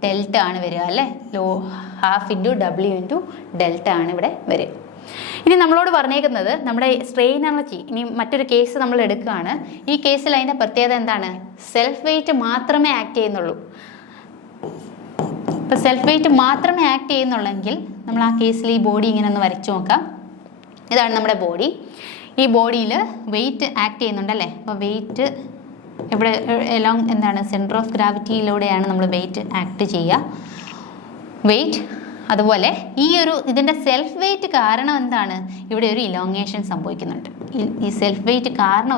ഡെൽറ്റ ആണ് വരിക അല്ലേ. Half into W into delta ആണ് ഇവിടെ വരിക. ഇനി നമ്മളോട് പറഞ്ഞേക്കുന്നത് നമ്മുടെ സ്ട്രെയിൻ എനർജി, ഇനി മറ്റൊരു കേസ് നമ്മൾ എടുക്കുകയാണ്. ഈ കേസിൽ അതിൻ്റെ പ്രത്യേകത എന്താണ്? സെൽഫ് വെയിറ്റ് മാത്രമേ ആക്ട് ചെയ്യുന്നുള്ളൂ. ഇപ്പോൾ സെൽഫ് വെയിറ്റ് മാത്രമേ ആക്ട് ചെയ്യുന്നുള്ളെങ്കിൽ നമ്മൾ ആ കേസിൽ ഈ ബോഡി ഇങ്ങനെ ഒന്ന് വരച്ചു നോക്കാം. ഇതാണ് നമ്മുടെ ബോഡി. ഈ ബോഡിയിൽ വെയിറ്റ് ആക്ട് ചെയ്യുന്നുണ്ടല്ലേ. അപ്പോൾ വെയിറ്റ് ഇവിടെ എലോങ് എന്താണ് സെൻറ്റർ ഓഫ് ഗ്രാവിറ്റിയിലൂടെയാണ് നമ്മൾ വെയിറ്റ് ആക്ട് ചെയ്യുക. വെയിറ്റ് അതുപോലെ ഇതിൻ്റെ സെൽഫ് വെയിറ്റ് കാരണം എന്താണ്, ഇവിടെ ഒരു ഇലോങ്ങേഷൻ സംഭവിക്കുന്നുണ്ട്. ഈ സെൽഫ് വെയിറ്റ് കാരണം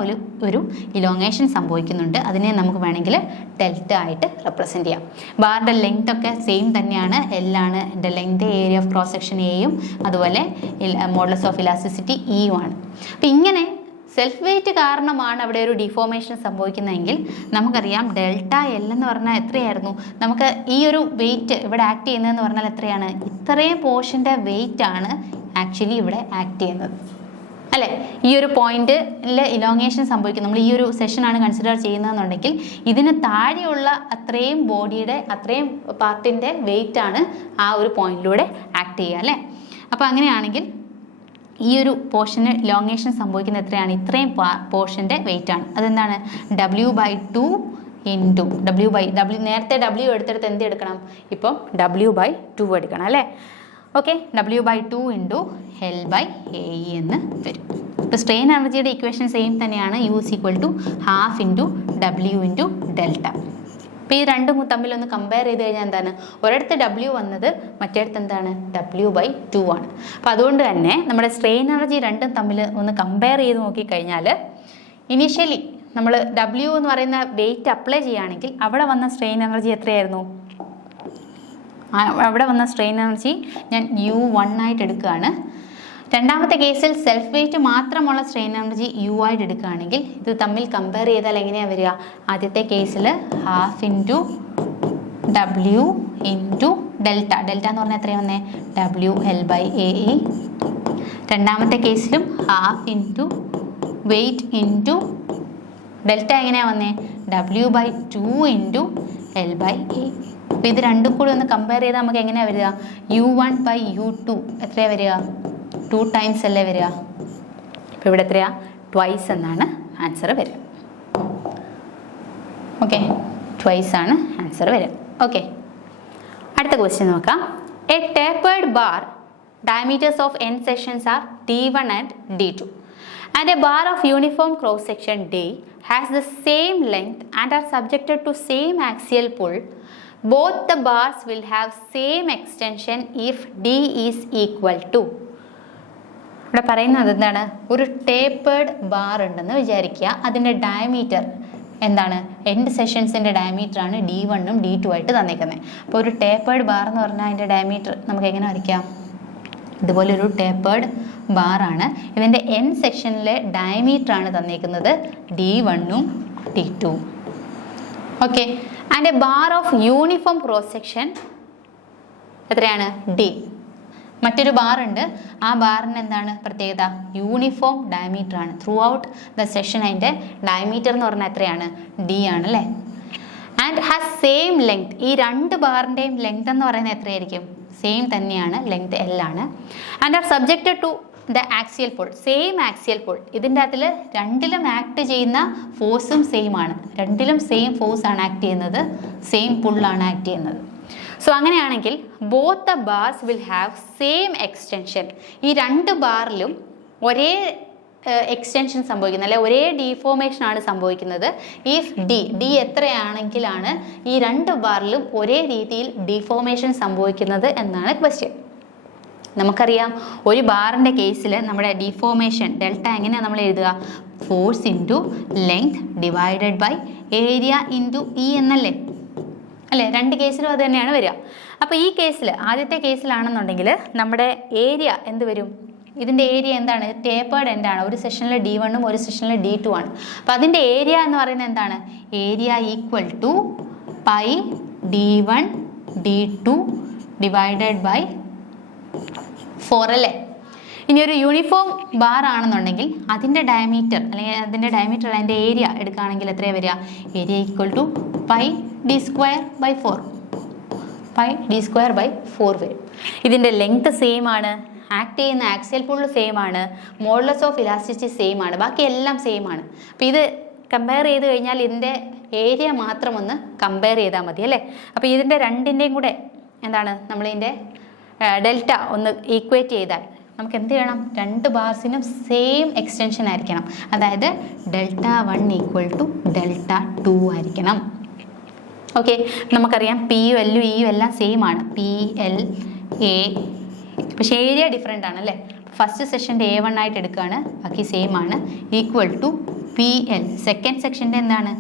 ഒരു ഇലോങ്ങേഷൻ സംഭവിക്കുന്നുണ്ട്. അതിനെ നമുക്ക് വേണമെങ്കിൽ ഡെൽറ്റ ആയിട്ട് റെപ്രസെൻറ്റ് ചെയ്യാം. ബാറിൻ്റെ ലെങ്ത് ഒക്കെ സെയിം തന്നെയാണ്. എല്ലാണ് എൻ്റെ length, area of cross section എയും, അതുപോലെ മോഡുലസ് ഓഫ് ഇലാസ്റ്റിസിറ്റി ഇയുമാണ്. അപ്പം ഇങ്ങനെ സെൽഫ് വെയിറ്റ് കാരണമാണ് അവിടെ ഒരു ഡിഫോർമേഷൻ സംഭവിക്കുന്നതെങ്കിൽ നമുക്കറിയാം ഡെൽറ്റ എൽ എന്ന് പറഞ്ഞാൽ എത്രയായിരുന്നു, നമുക്ക് ഈ ഒരു വെയിറ്റ് ഇവിടെ ആക്ട് ചെയ്യുന്നതെന്ന് പറഞ്ഞാൽ എത്രയാണ്, ഇത്രയും പോർഷൻ്റെ വെയിറ്റ് ആണ് ആക്ച്വലി ഇവിടെ ആക്ട് ചെയ്യുന്നത് അല്ലേ. ഈ ഒരു പോയിന്റിൽ ഇലോങ്ങേഷൻ സംഭവിക്കും. നമ്മൾ ഈ ഒരു സെഷനാണ് കൺസിഡർ ചെയ്യുന്നതെന്നുണ്ടെങ്കിൽ ഇതിന് താഴെയുള്ള അത്രയും ബോഡിയുടെ അത്രയും പാർട്ടിൻ്റെ വെയിറ്റ് ആണ് ആ ഒരു പോയിന്റിലൂടെ ആക്ട് ചെയ്യുക അല്ലേ. അപ്പോൾ അങ്ങനെയാണെങ്കിൽ ഈ ഒരു പോർഷന് ഇലോങ്ങേഷൻ സംഭവിക്കുന്ന എത്രയാണ്, ഇത്രയും പോർഷൻ്റെ വെയിറ്റ് ആണ്. അതെന്താണ് W/2 ഇൻറ്റു W നേരത്തെ W എടുത്തെടുത്ത് എന്ത് എടുക്കണം, ഇപ്പം W/2 എടുക്കണം അല്ലേ. ഓക്കെ, W/2 ഇൻറ്റു L/AE എന്ന് വരും. ഇപ്പോൾ സ്ട്രെയിൻ എനർജിയുടെ ഇക്വേഷൻ സെയിം തന്നെയാണ്. U = ½ into W into delta. അപ്പോൾ ഈ രണ്ടും തമ്മിലൊന്ന് കമ്പയർ ചെയ്ത് കഴിഞ്ഞാൽ എന്താണ്, ഒരിടത്ത് W വന്നത് മറ്റേടത്ത് എന്താണ് W/2 ആണ്. അപ്പോൾ അതുകൊണ്ട് തന്നെ നമ്മുടെ സ്ട്രെയിൻ എനർജി രണ്ടും തമ്മിൽ ഒന്ന് കമ്പയർ ചെയ്ത് നോക്കിക്കഴിഞ്ഞാൽ ഇനീഷ്യലി നമ്മൾ W എന്ന് പറയുന്ന വെയിറ്റ് അപ്ലൈ ചെയ്യുകയാണെങ്കിൽ അവിടെ വന്ന സ്ട്രെയിൻ എനർജി എത്രയായിരുന്നു, അവിടെ വന്ന സ്ട്രെയിൻ എനർജി ഞാൻ U1 ആയിട്ട് എടുക്കുകയാണ്. രണ്ടാമത്തെ കേസിൽ സെൽഫ് വെയിറ്റ് മാത്രമുള്ള സ്ട്രെയിൻ എനർജി U ആയിട്ട് എടുക്കുകയാണെങ്കിൽ ഇത് തമ്മിൽ കമ്പയർ ചെയ്താൽ എങ്ങനെയാണ് വരിക, ആദ്യത്തെ കേസിൽ ½ ഇൻറ്റു W ഇൻറ്റു ഡെൽറ്റ എന്ന് പറഞ്ഞാൽ എത്രയാണ് വന്നേ WL/AE. രണ്ടാമത്തെ കേസിലും ½ ഇൻറ്റു വെയിറ്റ് ഇൻറ്റു ഡെൽറ്റ എങ്ങനെയാണ് വന്നേ W/2 ഇൻറ്റു L/AE. അപ്പോൾ ഇത് രണ്ടും കൂടി ഒന്ന് കമ്പയർ ചെയ്താൽ നമുക്ക് എങ്ങനെയാണ് വരിക, U1/U2 എത്രയാണ് വരിക, 2 ടൈംസ് അല്ലേ വരിക. അപ്പോൾ ഇവിടെ എത്രയാ, ട്വൈസ് എന്നാണ് ആൻസർ വരിക. ഓക്കെ, ട്വൈസ് ആണ് ആൻസർ വരിക. ഓക്കെ, അടുത്ത ക്വസ്റ്റ്യൻ നോക്കാം. A tapered bar diameters of n sections R D1 and D2 and a bar of uniform cross section D has the same length and are subjected to same axial pull. Both the bars will have same extension if D is equal to. ഇവിടെ പറയുന്നത് എന്താണ്, ഒരു tapered bar ഉണ്ടെന്ന് വിചാരിക്കുക. അതിൻ്റെ diameter എന്താണ്, end സെഷൻസിൻ്റെ ഡയമീറ്ററാണ് D1 ഉം D2 ആയിട്ട് തന്നേക്കുന്നത്. അപ്പോൾ ഒരു ടേപ്പേർഡ് ബാർ എന്ന് പറഞ്ഞാൽ അതിൻ്റെ ഡയമീറ്റർ നമുക്ക് എങ്ങനെ വരയ്ക്കാം, ഇതുപോലെ ഒരു ടേപ്പേർഡ് ബാറാണ്. ഇതിൻ്റെ എൻഡ് സെക്ഷനിലെ ഡയമീറ്ററാണ് തന്നേക്കുന്നത് D1 ഉം D2 ഉം. Okay, and A bar of uniform cross section എത്രയാണ് D. മറ്റൊരു ബാറുണ്ട്, ആ ബാറിന് എന്താണ് പ്രത്യേകത, യൂണിഫോം ഡയമീറ്റർ ആണ്. ത്രൂ ഔട്ട് ദ സെഷൻ അതിൻ്റെ ഡയമീറ്റർ എന്ന് പറഞ്ഞാൽ എത്രയാണ്, D ആണ് അല്ലേ. ആൻഡ് ഹാസ് സെയിം ലെങ്ത്, ഈ രണ്ട് ബാറിൻ്റെയും ലെങ്ത് എന്ന് പറയുന്നത് എത്രയായിരിക്കും, സെയിം തന്നെയാണ്, ലെങ്ത് L ആണ്. And are subjected to the axial pull, same axial pull. ഇതിൻ്റെ അകത്തിൽ രണ്ടിലും ആക്ട് ചെയ്യുന്ന ഫോഴ്സും സെയിം ആണ്, രണ്ടിലും സെയിം ഫോഴ്സ് ആണ് ആക്ട് ചെയ്യുന്നത്, സെയിം പുള്ളാണ് ആക്ട് ചെയ്യുന്നത്. സോ അങ്ങനെയാണെങ്കിൽ both the bars will have same extension. ഈ രണ്ട് ബാറിലും ഒരേ എക്സ്റ്റൻഷൻ സംഭവിക്കുന്നത്, അല്ലെ ഒരേ ഡീഫോർമേഷൻ ആണ് സംഭവിക്കുന്നത്. ഇഫ് ഡി എത്രയാണെങ്കിലാണ് ഈ രണ്ട് ബാറിലും ഒരേ രീതിയിൽ ഡീഫോർമേഷൻ സംഭവിക്കുന്നത് എന്നാണ് ക്വസ്റ്റ്യൻ. നമുക്കറിയാം ഒരു ബാറിൻ്റെ കേസിൽ നമ്മുടെ ഡീഫോർമേഷൻ ഡെൽറ്റ എങ്ങനെയാണ് നമ്മൾ എഴുതുക, force into length divided by area into E എന്നല്ലേ, അല്ലേ. രണ്ട് കേസിലും അത് തന്നെയാണ് വരിക. അപ്പോൾ ഈ കേസിൽ ആദ്യത്തെ കേസിലാണെന്നുണ്ടെങ്കിൽ നമ്മുടെ ഏരിയ എന്ത് വരും, ഇതിൻ്റെ ഏരിയ എന്താണ്, ടേപ്പേർഡ് എൻഡാണ്. ഒരു സെഷനിൽ D1 ഉം ഒരു സെഷനിൽ D2 ആണ്. അപ്പോൾ അതിൻ്റെ ഏരിയ എന്ന് പറയുന്നത് എന്താണ്, area equal to pi D1 D2 divided by 4 അല്ലേ. ഇനി ഒരു യൂണിഫോം ബാർ ആണെന്നുണ്ടെങ്കിൽ അതിൻ്റെ ഡയമീറ്റർ അല്ലെങ്കിൽ അതിൻ്റെ ഏരിയ എടുക്കുകയാണെങ്കിൽ എത്രയാണ് വരിക, area equal to pi D²/4, pi D²/4 വരും. ഇതിൻ്റെ ലെങ്ത് സെയിം ആണ്, ആക്ട് ചെയ്യുന്ന ആക്സിയൽ പുൾ സെയിം ആണ്, മോഡുലസ് ഓഫ് ഇലാസ്റ്റിസിറ്റി സെയിം ആണ്, ബാക്കി എല്ലാം സെയിം ആണ്. അപ്പോൾ ഇത് കമ്പയർ ചെയ്ത് കഴിഞ്ഞാൽ ഇതിൻ്റെ ഏരിയ മാത്രം ഒന്ന് കമ്പയർ ചെയ്താൽ മതി അല്ലേ. അപ്പോൾ ഇതിൻ്റെ രണ്ടിൻ്റെയും കൂടെ എന്താണ് നമ്മളിതിൻ്റെ ഡെൽറ്റ ഒന്ന് ഈക്വേറ്റ് ചെയ്താൽ നമുക്ക് എന്ത് ചെയ്യണം, രണ്ട് ബാർസിനും സെയിം എക്സ്റ്റൻഷൻ ആയിരിക്കണം. അതായത് Δ1 = Δ2 ആയിരിക്കണം. ഓക്കെ, നമുക്കറിയാം PU LU EU എല്ലാം സെയിം ആണ്, PL A, പക്ഷേ ഏരിയ ഡിഫറെൻ്റ് ആണ് അല്ലേ. ഫസ്റ്റ് സെക്ഷൻ്റെ A1 ആയിട്ട് എടുക്കുകയാണ്, ബാക്കി സെയിം ആണ്, = PL. സെക്കൻഡ് സെക്ഷൻ്റെ എന്താണ്,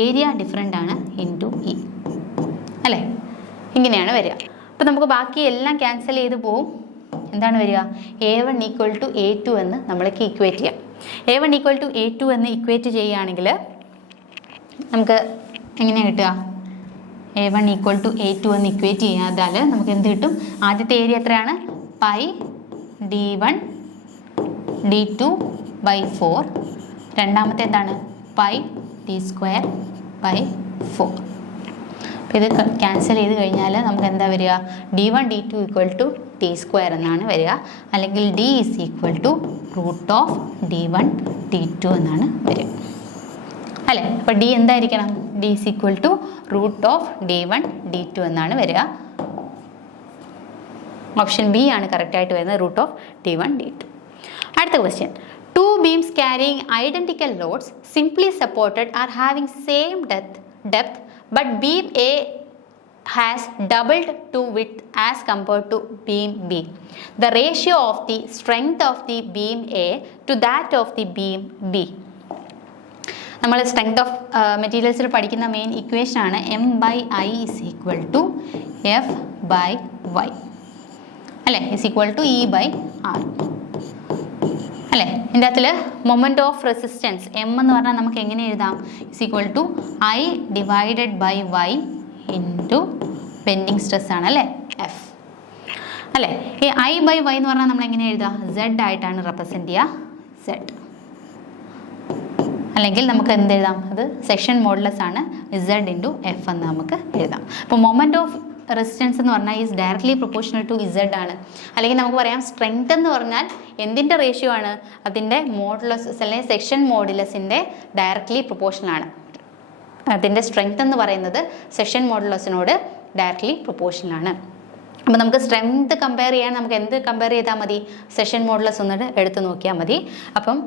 ഏരിയ ഡിഫറെൻ്റ് ആണ്, × E അല്ലേ. ഇങ്ങനെയാണ് വരിക. അപ്പോൾ നമുക്ക് ബാക്കി എല്ലാം ക്യാൻസൽ ചെയ്ത് പോവും. എന്താണ് വരിക, A1 = A2 എന്ന് നമ്മൾക്ക് ഇക്വേറ്റ് ചെയ്യാം. A1 = A2 എന്ന് ഇക്വേറ്റ് ചെയ്യുകയാണെങ്കിൽ നമുക്ക് എങ്ങനെയാണ് കിട്ടുക, A1 = A2 എന്ന് ഇക്വേറ്റ് ചെയ്യാതാൽ നമുക്ക് എന്ത് കിട്ടും, ആദ്യത്തെ ഏരിയ എത്രയാണ്, പൈ D1 D2/4, രണ്ടാമത്തെ എന്താണ്, പൈ D²/4. അപ്പോൾ ഇത് ക്യാൻസൽ ചെയ്ത് കഴിഞ്ഞാൽ നമുക്ക് എന്താ വരിക, D1 D2 = T² എന്നാണ് വരിക, അല്ലെങ്കിൽ D = √D1 D2 എന്നാണ് വരിക അല്ലേ. അപ്പോൾ D എന്തായിരിക്കണം, D = √D1 D2 എന്നാണ് വരിക. ഓപ്ഷൻ ബി ആണ് കറക്റ്റായിട്ട് വരുന്നത്, √D1 D2. അടുത്ത question, 2 beams carrying identical loads simply supported are having same depth but beam A has doubled to width as compared to beam B. The ratio of the strength of the beam A to that of the beam B. നമ്മൾ strength of മെറ്റീരിയൽസിൽ പഠിക്കുന്ന main equation ആണ് M/I = F/Y അല്ലേ, = E/R അല്ലേ. ഇതിൻ്റെ അകത്തിൽ moment of resistance M എന്ന് പറഞ്ഞാൽ നമുക്ക് എങ്ങനെ എഴുതാം, = I / Y × ബെൻഡിങ് സ്ട്രെസ് ആണ് അല്ലേ, F അല്ലേ. ഈ I/Y എന്ന് പറഞ്ഞാൽ നമ്മൾ എങ്ങനെ എഴുതാം, Z ആയിട്ടാണ് റെപ്രസെൻറ്റ് ചെയ്യുക, Z. അല്ലെങ്കിൽ നമുക്ക് എന്ത് എഴുതാം, അത് സെക്ഷൻ മോഡുലസ് ആണ്, Z × F എന്ന് നമുക്ക് എഴുതാം. അപ്പോൾ മൊമെൻറ്റ് ഓഫ് റെസിസ്റ്റൻസ് എന്ന് പറഞ്ഞാൽ is directly proportional to Z ആണ്. അല്ലെങ്കിൽ നമുക്ക് പറയാം സ്ട്രെങ്ത് എന്ന് പറഞ്ഞാൽ എന്തിൻ്റെ റേഷ്യോ ആണ്, അതിൻ്റെ മോഡുലസ് അല്ലെങ്കിൽ സെക്ഷൻ മോഡുലസിൻ്റെ ഡയറക്ട്ലി പ്രൊപ്പോർഷണൽ ആണ്. അതിൻ്റെ സ്ട്രെങ്ത് എന്ന് പറയുന്നത് സെക്ഷൻ മോഡുലസിനോട് ഡയറക്ട്ലി പ്രൊപ്പോർഷണൽ ആണ്. അപ്പോൾ നമുക്ക് സ്ട്രെങ്ത് കമ്പയർ ചെയ്യാൻ നമുക്ക് എന്ത് കമ്പയർ ചെയ്താൽ മതി, സെക്ഷൻ മോഡുലസ് ഒന്നിട്ട് എടുത്ത് നോക്കിയാൽ മതി. അപ്പം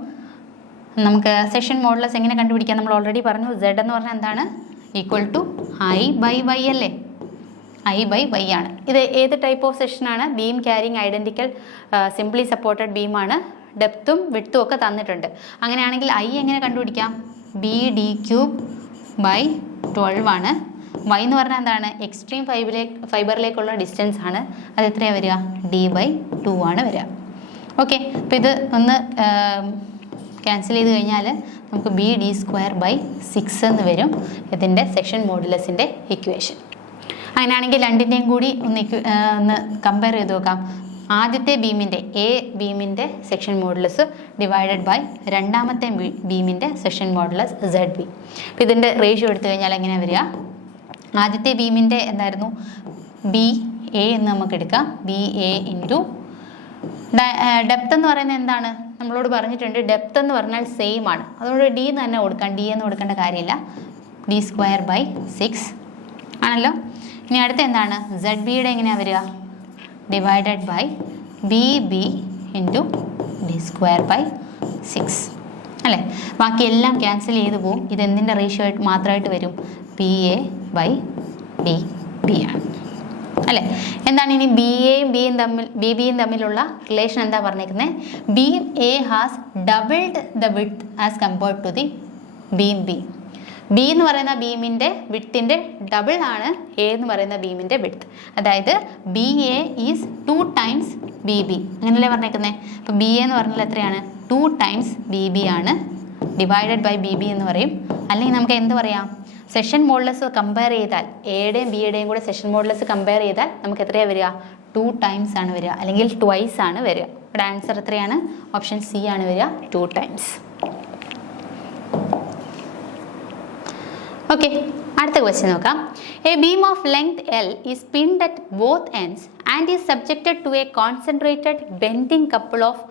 നമുക്ക് സെക്ഷൻ മോഡുലസ് എങ്ങനെ കണ്ടുപിടിക്കാം, നമ്മൾ ഓൾറെഡി പറഞ്ഞു, Z എന്ന് പറഞ്ഞാൽ എന്താണ്, = I/Y അല്ലേ, I/Y ആണ്. ഇത് ഏത് ടൈപ്പ് ഓഫ് സെക്ഷനാണ്, beam carrying identical simply supported ബീമാണ്, ഡെപ്തും വിഡ്ത്തും ഒക്കെ തന്നിട്ടുണ്ട്. അങ്ങനെയാണെങ്കിൽ I എങ്ങനെ കണ്ടുപിടിക്കാം, BD³/12 ആണ്. Y എന്ന് പറഞ്ഞാൽ എന്താണ്, എക്സ്ട്രീം ഫൈബറിലേക്കുള്ള ഡിസ്റ്റൻസ് ആണ്, അത് എത്രയാണ് വരിക, D/2 ആണ് വരിക. ഓക്കെ, അപ്പോൾ ഇത് ഒന്ന് ക്യാൻസൽ ചെയ്ത് കഴിഞ്ഞാൽ നമുക്ക് BD²/6 എന്ന് വരും ഇതിൻ്റെ സെക്ഷൻ മോഡുലസിൻ്റെ ഇക്വേഷൻ. അങ്ങനെയാണെങ്കിൽ രണ്ടിൻ്റെയും കൂടി ഒന്ന് കമ്പയർ ചെയ്ത് നോക്കാം. ആദ്യത്തെ ബീമിൻ്റെ ബീമിൻ്റെ സെക്ഷൻ മോഡുലസ് ഡിവൈഡഡ് ബൈ രണ്ടാമത്തെ ബീമിൻ്റെ സെക്ഷൻ മോഡുലസ് ZB. അപ്പോൾ ഇതിൻ്റെ റേഷ്യോ എടുത്തു കഴിഞ്ഞാൽ എങ്ങനെയാണ് വരിക, ആദ്യത്തെ ബീമിൻ്റെ എന്തായിരുന്നു, BA എന്ന് നമുക്ക് എടുക്കാം, BA × ഡെപ്ത് എന്ന് പറയുന്നത് എന്താണ്, നമ്മളോട് പറഞ്ഞിട്ടുണ്ട് ഡെപ്ത് എന്ന് പറഞ്ഞാൽ സെയിം ആണ്, അതുകൊണ്ട് D എന്ന് തന്നെ കൊടുക്കാം, D എന്ന് കൊടുക്കേണ്ട കാര്യമില്ല, D²/6 ആണല്ലോ. ഇനി അടുത്ത എന്താണ്, ZBയുടെ എങ്ങനെയാണ് വരിക, ഡിവൈഡഡ് ബൈ BB × D²/6 അല്ലേ. ബാക്കി എല്ലാം ക്യാൻസൽ ചെയ്ത് പോവും. ഇത് എന്തിൻ്റെ റേഷ്യോ ആയിട്ട് മാത്രമായിട്ട് വരും, PA/DB ആണ് അല്ലേ. എന്താണ് ഇനി BBയും തമ്മിലുള്ള റിലേഷൻ എന്താ പറഞ്ഞേക്കുന്നത്, beam A has doubled the width as compared to the beam B. B എന്ന് പറയുന്ന ബീമിൻ്റെ വിഡ്ത്തിൻ്റെ ഡബിൾ ആണ് A എന്ന് പറയുന്ന ബീമിൻ്റെ വിഡ്ത്ത്. അതായത് BA ഈസ് 2 times BB, അങ്ങനെയല്ലേ പറഞ്ഞേക്കുന്നത്. അപ്പോൾ BA എന്ന് പറഞ്ഞാൽ എത്രയാണ്, 2 times BB ആണ്, ഡിവൈഡഡ് ബൈ BB എന്ന് പറയും. അല്ലെങ്കിൽ നമുക്ക് എന്ത് പറയാം, സെഷൻ മോഡുലസ് കമ്പയർ ചെയ്താൽ എയുടെയും ബിയുടെയും കൂടെ സെഷൻ മോഡുലസ് കമ്പയർ ചെയ്താൽ നമുക്ക് എത്രയാണ് വരിക, 2 times ആണ് വരിക, അല്ലെങ്കിൽ ട്വൈസ് ആണ് വരിക. ഇവിടെ ആൻസർ എത്രയാണ്, ഓപ്ഷൻ C ആണ് വരിക, 2 times. ഓക്കെ, അടുത്ത ക്വസ്റ്റ്യൻ നോക്കാം. A beam of length L is pinned at both ends and is subjected to a concentrated bending couple of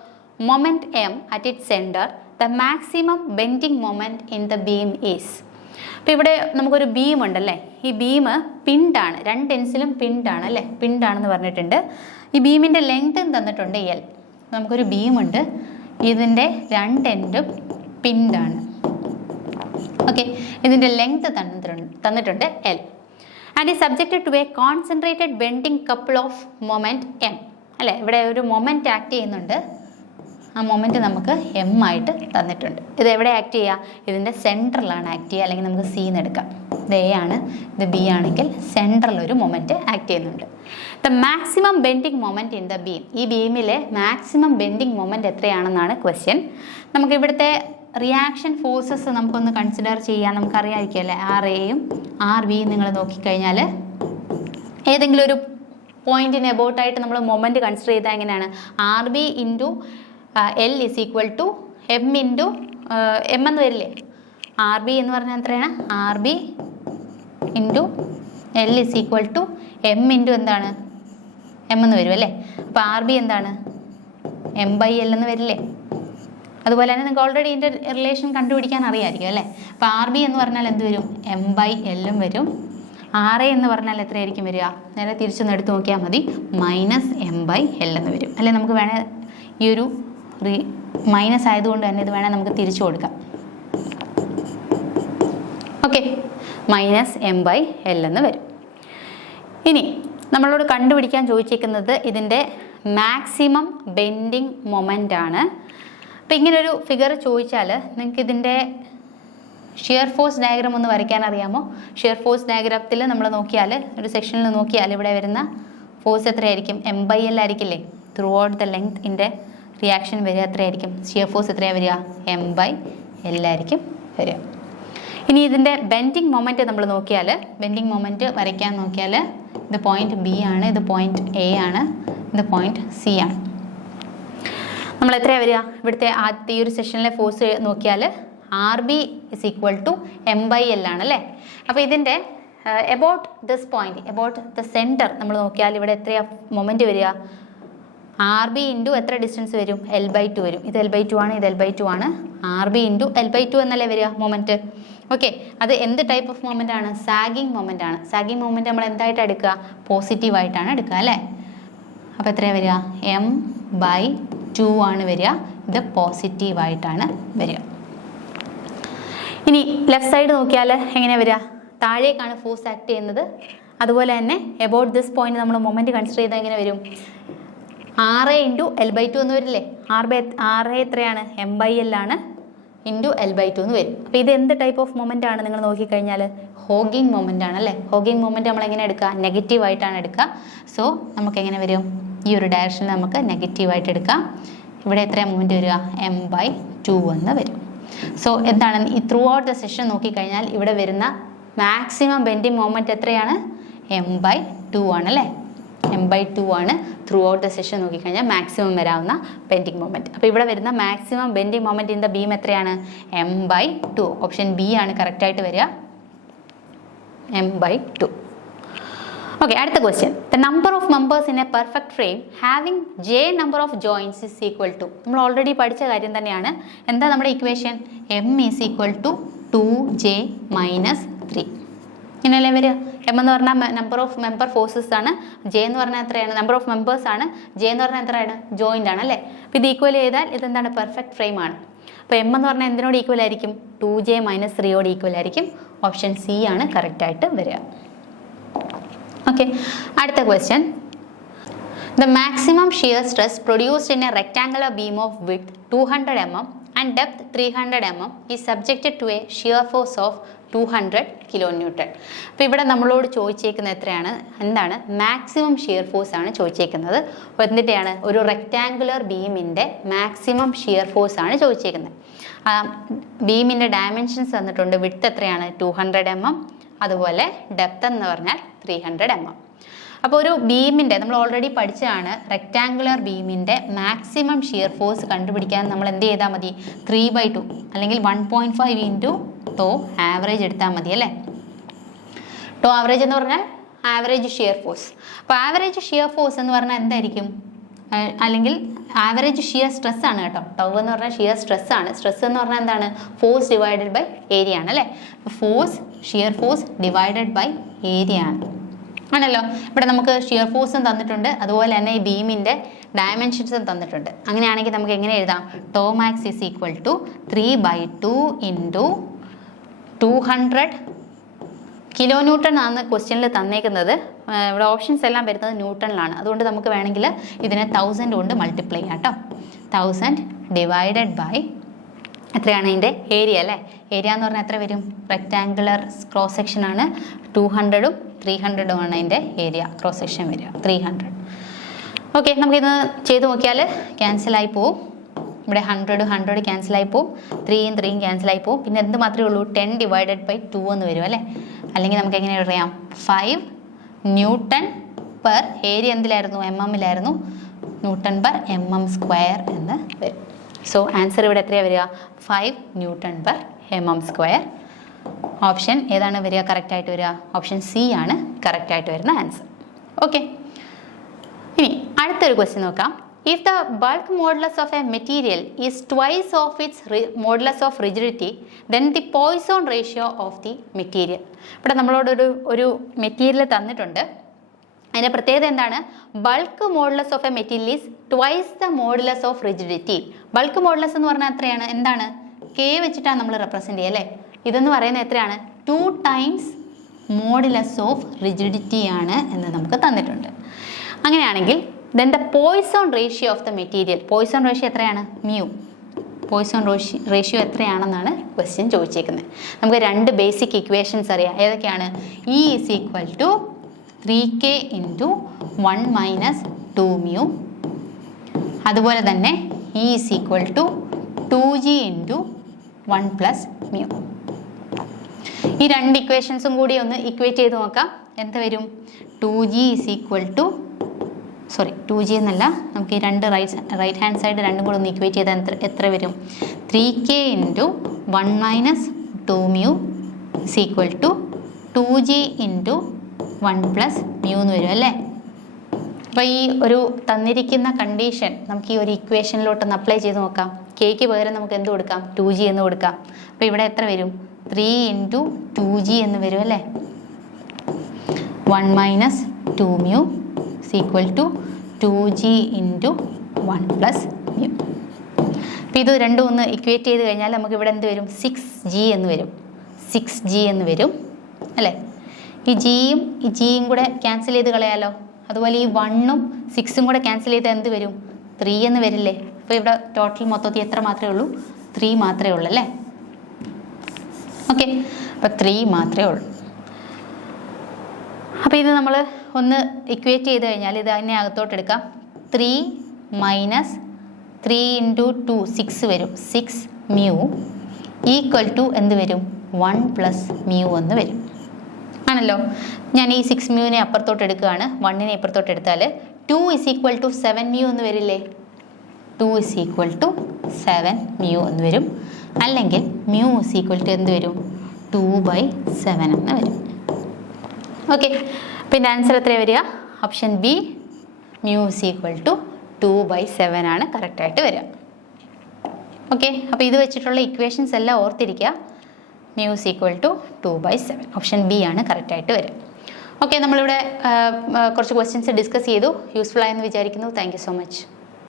moment M at it centre. The maximum bending moment in the beam is. അപ്പോൾ ഇവിടെ നമുക്കൊരു beam ഉണ്ടല്ലേ, ഈ beam പിൻഡാണ്, രണ്ട് എൻസിലും പിൻഡാണ് അല്ലേ, പിൻഡാണെന്ന് പറഞ്ഞിട്ടുണ്ട്. ഈ ബീമിൻ്റെ ലെങ്ത്തും തന്നിട്ടുണ്ട് L. നമുക്കൊരു ബീമുണ്ട്, ഇതിൻ്റെ രണ്ട് എൻഡും പിൻഡാണ്. ഓക്കെ, ഇതിൻ്റെ ലെങ്ത് തന്നിട്ടുണ്ട് L and is subjected to a concentrated bending couple of moment M. അല്ലേ, ഇവിടെ ഒരു മൊമെൻറ്റ് ആക്ട് ചെയ്യുന്നുണ്ട്, ആ മൊമെൻറ്റ് നമുക്ക് M ആയിട്ട് തന്നിട്ടുണ്ട്. ഇത് എവിടെ ആക്ട് ചെയ്യുക? ഇതിൻ്റെ സെൻട്രലാണ് ആക്ട് ചെയ്യുക, അല്ലെങ്കിൽ നമുക്ക് C എന്ന് എടുക്കാം. ഇത് A ആണ്, ഇത് B ആണെങ്കിൽ സെൻട്രൽ ഒരു മൊമെൻറ്റ് ആക്ട് ചെയ്യുന്നുണ്ട്. The maximum bending moment in the beam, ഈ ബീമിലെ മാക്സിമം ബെൻഡിങ് മൊമെൻറ്റ് എത്രയാണെന്നാണ് ക്വസ്റ്റ്യൻ. നമുക്ക് ഇവിടുത്തെ റിയാക്ഷൻ ഫോഴ്സസ് നമുക്കൊന്ന് കൺസിഡർ ചെയ്യാൻ നമുക്കറിയാമായിരിക്കും അല്ലേ. RAയും RBയും നിങ്ങൾ നോക്കിക്കഴിഞ്ഞാൽ ഏതെങ്കിലും ഒരു പോയിന്റിന് എബൌട്ടായിട്ട് നമ്മൾ മൊമെൻറ്റ് കൺസിഡർ ചെയ്താൽ എങ്ങനെയാണ്? RB into L is equal to M into M എന്ന് വരില്ലേ? RB എന്ന് പറഞ്ഞാൽ എത്രയാണ്? RB into L is equal to M into എന്താണ്? M എന്ന് വരും അല്ലേ. അപ്പോൾ RB എന്താണ്? M/L എന്ന് വരില്ലേ? അതുപോലെ തന്നെ നിങ്ങൾക്ക് ഓൾറെഡി ഇതിൻ്റെ റിലേഷൻ കണ്ടുപിടിക്കാൻ അറിയാമായിരിക്കും അല്ലേ. അപ്പോൾ RB എന്ന് പറഞ്ഞാൽ എന്ത് വരും? M/L വരും. RA എന്ന് പറഞ്ഞാൽ എത്രയായിരിക്കും വരിക? നേരെ തിരിച്ചൊന്ന് എടുത്ത് നോക്കിയാൽ മതി, -M/L എന്ന് വരും അല്ലേ. നമുക്ക് വേണേൽ ഈ ഒരു മൈനസ് ആയതുകൊണ്ട് തന്നെ ഇത് വേണേൽ നമുക്ക് തിരിച്ചു കൊടുക്കാം. ഓക്കെ, -M/L എന്ന് വരും. ഇനി നമ്മളോട് കണ്ടുപിടിക്കാൻ ചോദിച്ചിരിക്കുന്നത് ഇതിൻ്റെ മാക്സിമം ബെൻഡിങ് മൊമെൻ്റ് ആണ്. അപ്പോൾ ഇങ്ങനൊരു ഫിഗർ ചോദിച്ചാൽ നിങ്ങൾക്ക് ഇതിൻ്റെ ഷിയർ ഫോഴ്സ് ഡയഗ്രാം ഒന്ന് വരയ്ക്കാൻ അറിയാമോ? ഷിയർ ഫോഴ്സ് ഡയഗ്രാമത്തിൽ നമ്മൾ നോക്കിയാൽ, ഒരു സെക്ഷനിൽ നോക്കിയാൽ ഇവിടെ വരുന്ന ഫോഴ്സ് എത്രയായിരിക്കും? M/L ആയിരിക്കില്ലേ. ത്രൂ ഔട്ട് ദ ലെങ്ത്തിൻ്റെ റിയാക്ഷൻ വരിക എത്രയായിരിക്കും? ഷിയർ ഫോഴ്സ് എത്രയാണ് വരിക? M/L ആയിരിക്കും വരിക. ഇനി ഇതിൻ്റെ ബെൻഡിങ് മൊമെൻറ്റ് നമ്മൾ നോക്കിയാൽ, ബെൻഡിങ് മൊമെൻറ്റ് വരയ്ക്കാൻ നോക്കിയാൽ ഇത് പോയിൻറ്റ് B ആണ്, ഇത് പോയിൻറ്റ് A ആണ്, ഇത് പോയിൻറ്റ് C ആണ്. നമ്മൾ എത്രയാണ് വരിക? ഇവിടുത്തെ ആദ്യത്തെ ഈ ഒരു സെഷനിലെ ഫോഴ്സ് നോക്കിയാൽ RB is equal to M/L ആണല്ലേ. അപ്പോൾ ഇതിൻ്റെ about this point, about the centre നമ്മൾ നോക്കിയാൽ ഇവിടെ എത്രയാണ് മൊമെൻറ്റ് വരിക? RB ഇൻറ്റു എത്ര ഡിസ്റ്റൻസ് വരും? L/2 വരും. ഇത് L/2 ആണ്, ഇത് L/2 ആണ്. RB ഇൻറ്റു L/2 എന്നല്ലേ വരിക മൊമെൻറ്റ്. ഓക്കെ, അത് എന്ത് ടൈപ്പ് ഓഫ് മൊമെൻ്റ് ആണ്? സാഗിങ് മൊമെൻ്റ് ആണ്. സാഗിങ് മൊമെൻറ്റ് നമ്മൾ എന്തായിട്ട് എടുക്കുക? പോസിറ്റീവായിട്ടാണ് എടുക്കുക അല്ലേ. അപ്പോൾ എത്രയാണ് വരിക? M/2 ആണ് വരിക. ഇത് പോസിറ്റീവായിട്ടാണ് വരിക. ഇനി ലെഫ്റ്റ് സൈഡ് നോക്കിയാൽ എങ്ങനെയാണ് വരിക? താഴേക്കാണ് ഫോഴ്സ് ആക്ട് ചെയ്യുന്നത്. അതുപോലെ തന്നെ എബൌട്ട് ദിസ് പോയിന്റ് നമ്മൾ മൊമെൻറ്റ് കൺസിഡർ ചെയ്താൽ എങ്ങനെ വരും? RA ഇൻറ്റു L/2 എന്ന് വരില്ലേ. RA എത്രയാണ്? M/L ആണ്, ഇൻറ്റു L/2 എന്ന് വരും. അപ്പോൾ ഇത് എന്ത് ടൈപ്പ് ഓഫ് മൊമെൻ്റ് ആണ്? നിങ്ങൾ നോക്കിക്കഴിഞ്ഞാൽ ഹോഗിങ് മൊമെൻ്റ് ആണ് അല്ലേ. ഹോഗിങ് മൊമെൻറ്റ് നമ്മൾ എങ്ങനെ എടുക്കുക? നെഗറ്റീവായിട്ടാണ് എടുക്കുക. സോ നമുക്ക് എങ്ങനെ വരും? ഈ ഒരു ഡയറക്ഷനിൽ നമുക്ക് നെഗറ്റീവായിട്ട് എടുക്കാം. ഇവിടെ എത്രയാണ് മൊമെൻറ്റ് വരിക? M/2 എന്ന് വരും. സോ എന്താണ് ഈ ത്രൂ ഔട്ട് ദ സെഷൻ നോക്കിക്കഴിഞ്ഞാൽ ഇവിടെ വരുന്ന മാക്സിമം ബെൻഡിങ് മൊമെൻറ്റ് എത്രയാണ്? M/2 ആണ് അല്ലേ. M/2 ആണ് ത്രൂ ഔട്ട് ദ സെഷൻ നോക്കിക്കഴിഞ്ഞാൽ മാക്സിമം വരാവുന്ന ബെൻഡിങ് മൊമെൻറ്റ്. അപ്പോൾ ഇവിടെ വരുന്ന maximum bending moment in the beam എത്രയാണ്? M/2. ഓപ്ഷൻ B ആണ് കറക്റ്റായിട്ട് വരിക, M/2. ഓക്കെ, അടുത്ത question. The number of members in a perfect frame having J number of joints is equal to, നമ്മൾ ഓൾറെഡി പഠിച്ച കാര്യം തന്നെയാണ്. എന്താ നമ്മുടെ equation? M is equal to 2J - 3. ഇങ്ങനെയല്ലേ വരിക? M എന്ന് പറഞ്ഞാൽ നമ്പർ ഓഫ് മെമ്പർ ഫോഴ്സസ് ആണ്, J എന്ന് പറഞ്ഞാൽ എത്രയാണ്? നമ്പർ ഓഫ് മെമ്പേഴ്സ് ആണ്, J എന്ന് പറഞ്ഞാൽ എത്രയാണ്? ജോയിൻ്റ് ആണ് അല്ലേ. അപ്പോൾ ഇത് ഈക്വൽ ചെയ്താൽ ഇതെന്താണ്? പെർഫെക്റ്റ് ഫ്രെയിം ആണ്. അപ്പോൾ M എന്ന് പറഞ്ഞാൽ എന്തിനോട് ഈക്വൽ ആയിരിക്കും? 2J - 3 ഈക്വൽ ആയിരിക്കും. ഓപ്ഷൻ C ആണ് കറക്റ്റായിട്ട് വരിക. ഓക്കെ, അടുത്ത question. The maximum shear stress produced in a rectangular beam of width 200 mm and depth 300 mm is subjected to a shear force of 200 kN. അപ്പോൾ ഇവിടെ നമ്മളോട് ചോദിച്ചേക്കുന്നത് എത്രയാണ്? എന്താണ്? മാക്സിമം ഷിയർ ഫോഴ്സ് ആണ് ചോദിച്ചേക്കുന്നത്. അപ്പോൾ എന്തിൻ്റെയാണ്? ഒരു റെക്ടാങ്കുലർ ബീമിൻ്റെ മാക്സിമം ഷിയർ ഫോഴ്സ് ആണ് ചോദിച്ചേക്കുന്നത്. ബീമിൻ്റെ dimensions തന്നിട്ടുണ്ട്. വിഡ്ത്ത് എത്രയാണ്? 200 mm, അതുപോലെ ഡെപ്ത് എന്ന് പറഞ്ഞാൽ 300 mm. അപ്പോൾ ഒരു ബീമിൻ്റെ നമ്മൾ ഓൾറെഡി പഠിച്ചതാണ്, റെക്ടാങ്കുലർ ബീമിൻ്റെ മാക്സിമം ഷിയർ ഫോഴ്സ് കണ്ടുപിടിക്കാൻ നമ്മൾ എന്ത് ചെയ്താൽ മതി? 3/2 അല്ലെങ്കിൽ 1.5 ഇൻറ്റു ടോ ആവറേജ് എടുത്താൽ മതി അല്ലേ. ടോ ആവറേജ് എന്ന് പറഞ്ഞാൽ ആവറേജ് ഷിയർ ഫോഴ്സ്. അപ്പോൾ ആവറേജ് ഷിയർ ഫോഴ്സ് എന്ന് പറഞ്ഞാൽ എന്തായിരിക്കും? അല്ലെങ്കിൽ ആവറേജ് ഷിയർ സ്ട്രെസ് ആണ് കേട്ടോ. ടൗ എന്ന് പറഞ്ഞാൽ ഷിയർ സ്ട്രെസ് ആണ്. സ്ട്രെസ് എന്ന് പറഞ്ഞാൽ എന്താണ്? ഫോഴ്സ് ഡിവൈഡഡ് ബൈ ഏരിയ ആണ് അല്ലേ. Force, shear force divided by area ആണ്. ആണല്ലോ. ഇവിടെ നമുക്ക് ഷിയർ ഫോഴ്സും തന്നിട്ടുണ്ട്, അതുപോലെ തന്നെ ഈ ബീമിൻ്റെ ഡയമെൻഷൻസും തന്നിട്ടുണ്ട്. അങ്ങനെയാണെങ്കിൽ നമുക്ക് എങ്ങനെ എഴുതാം? Tau max is equal to 3/2 into 200 kilo newton ആണ് ക്വസ്റ്റ്യനിൽ തന്നേക്കുന്നത്. ഇവിടെ ഓപ്ഷൻസ് എല്ലാം വരുന്നത് ന്യൂട്ടണിലാണ്. അതുകൊണ്ട് നമുക്ക് വേണമെങ്കിൽ ഇതിനെ 1000 കൊണ്ട് മൾട്ടിപ്ലൈ ചെയ്യാം കേട്ടോ. 1000 ഡിവൈഡഡ് ബൈ എത്രയാണ് ഇതിൻ്റെ ഏരിയ അല്ലേ? ഏരിയ എന്ന് പറഞ്ഞാൽ എത്ര വരും? റെക്റ്റാങ്കുലർ ക്രോസ് സെക്ഷൻ ആണ്. 200ഉം 300ഉം ആണ് അതിൻ്റെ ഏരിയ ക്രോസ് സെക്ഷൻ വരിക. 300. ഓക്കെ, നമുക്കിത് ചെയ്ത് നോക്കിയാൽ ക്യാൻസലായി പോവും. ഇവിടെ 100 ക്യാൻസലായി പോവും, 3യും 3യും ക്യാൻസലായി പോവും. പിന്നെ എന്ത് മാത്രമേ ഉള്ളൂ? 10 ഡിവൈഡഡ് ബൈ 2 എന്ന് വരും അല്ലേ? അല്ലെങ്കിൽ നമുക്ക് എങ്ങനെ പറയാം? 5 ന്യൂട്ടൺ പെർ ഏരിയ എന്തിലായിരുന്നു? MM-ലായിരുന്നു. ന്യൂട്ടൺ പെർ MM² എന്ന് വരും. സോ ആൻസർ ഇവിടെ എത്രയാണ് വരിക? 5 ന്യൂട്ടൺ പെർ MM². ഓപ്ഷൻ ഏതാണ് വരിക കറക്റ്റായിട്ട് വരിക? ഓപ്ഷൻ സി ആണ് കറക്റ്റായിട്ട് വരുന്ന ആൻസർ. ഓക്കെ, ഇനി അടുത്തൊരു ക്വസ്റ്റ്യൻ നോക്കാം. If the bulk modulus of a material is twice of its modulus of rigidity, then the Poisson ratio of the material. ഇവിടെ നമ്മളോടൊരു മെറ്റീരിയൽ തന്നിട്ടുണ്ട്. അതിൻ്റെ പ്രത്യേകത എന്താണ്? Bulk modulus of A material is twice the modulus of rigidity. Bulk modulus എന്ന് പറഞ്ഞാൽ എത്രയാണ്? എന്താണ്? K വെച്ചിട്ടാണ് നമ്മൾ റെപ്രസെൻറ്റ് ചെയ്യുക അല്ലേ? ഇതെന്ന് പറയുന്നത് എത്രയാണ്? 2 ടൈംസ് മോഡുലസ് ഓഫ് റിജിഡിറ്റി ആണ് എന്ന് നമുക്ക് തന്നിട്ടുണ്ട്. അങ്ങനെയാണെങ്കിൽ then the Poisson ratio of the material, Poisson ratio എത്രയാണ്? mu. Poisson ratio എത്രയാണെന്നാണ് ക്വസ്റ്റ്യൻ ചോദിച്ചേക്കുന്നത്. നമുക്ക് 2 ബേസിക് ഇക്വേഷൻസ് അറിയാം. ഏതൊക്കെയാണ്? E is equal to 3k into 1 minus 2 mu. അതുപോലെ തന്നെ E is equal to 2g into 1 plus mu. ഈ 2 ഇക്വേഷൻസും കൂടി ഒന്ന് ഇക്വേറ്റ് ചെയ്ത് നോക്കാം. എന്ത് വരും? 2g is equal to 2g എന്നല്ല, നമുക്ക് ഈ 2 റൈറ്റ് ഹാൻഡ് സൈഡ് രണ്ടും കൂടെ ഒന്ന് ഇക്വേറ്റ് ചെയ്താൽ എത്ര വരും? 3k into 1 minus 2 mu is equal to 2g into 1 plus mu എന്ന് വരും അല്ലേ? അപ്പോൾ ഈ ഒരു തന്നിരിക്കുന്ന കണ്ടീഷൻ നമുക്ക് ഈ ഒരു ഇക്വേഷനിലോട്ടൊന്ന് അപ്ലൈ ചെയ്ത് നോക്കാം. കെയ്ക്ക് പകരം നമുക്ക് എന്ത് കൊടുക്കാം? 2g എന്ന് കൊടുക്കാം. അപ്പോൾ ഇവിടെ എത്ര വരും? 3 ഇൻറ്റു 2g എന്ന് വരും അല്ലേ? 1 minus 2 mu is equal to 2g into 1 plus mu. അപ്പോൾ ഇത് രണ്ടും ഒന്ന് ഇക്വേറ്റ് ചെയ്ത് കഴിഞ്ഞാൽ നമുക്ക് ഇവിടെ എന്ത് വരും? 6g എന്ന് വരും. 6g എന്ന് വരും അല്ലേ? ഈ ജിയും കൂടെ ക്യാൻസൽ ചെയ്ത് കളയാലോ. അതുപോലെ ഈ 1ഉം 6ഉം കൂടെ ക്യാൻസൽ ചെയ്താൽ എന്ത് വരും? 3 എന്ന് വരില്ലേ? അപ്പോൾ ഇവിടെ ടോട്ടൽ മൊത്തത്തിൽ എത്ര മാത്രമേ ഉള്ളൂ? 3 മാത്രമേ ഉള്ളൂ അല്ലേ? ഓക്കെ, അപ്പോൾ 3 മാത്രമേ ഉള്ളൂ. അപ്പോൾ ഇത് നമ്മൾ ഒന്ന് ഇക്വേറ്റ് ചെയ്ത് കഴിഞ്ഞാൽ ഇത് അതിനെ അകത്തോട്ടെടുക്കാം. 3 മൈനസ് 3 ഇൻറ്റു 2 6 വരും. 6 മ്യൂ ഈക്വൽ ടു എന്ത് വരും? 1 പ്ലസ് മ്യൂ എന്ന് വരും ആണല്ലോ. ഞാൻ ഈ 6 മ്യൂവിനെ അപ്പുറത്തോട്ട് എടുക്കുകയാണ്. 1നെ ഇപ്പുറത്തോട്ട് എടുത്താൽ 2 ഇസ് ഈക്വൽ ടു 7 മ്യൂ എന്ന് വരില്ലേ? 2 ഇസ് ഈക്വൽ ടു 7 മ്യൂ എന്ന് വരും. അല്ലെങ്കിൽ മ്യൂ ഇസ് ഈക്വൽ ടു എന്ത് വരും? 2/7 എന്ന് വരും. ഓക്കെ, പിന്നെ ആൻസർ എത്രയാണ് വരിക? Option B mu is equal to 2/7 ആണ് കറക്റ്റായിട്ട് വരിക. ഓക്കെ, അപ്പോൾ ഇത് വെച്ചിട്ടുള്ള ഇക്വേഷൻസ് എല്ലാം ഓർത്തിരിക്കുക. Mu is equal to 2/7. Option B ആണ് കറക്റ്റായിട്ട് വരിക. ഓക്കെ, നമ്മളിവിടെ കുറച്ച് ക്വസ്റ്റ്യൻസ് ഡിസ്കസ് ചെയ്തു. യൂസ്ഫുൾ ആയെന്ന് വിചാരിക്കുന്നു. Thank you so much.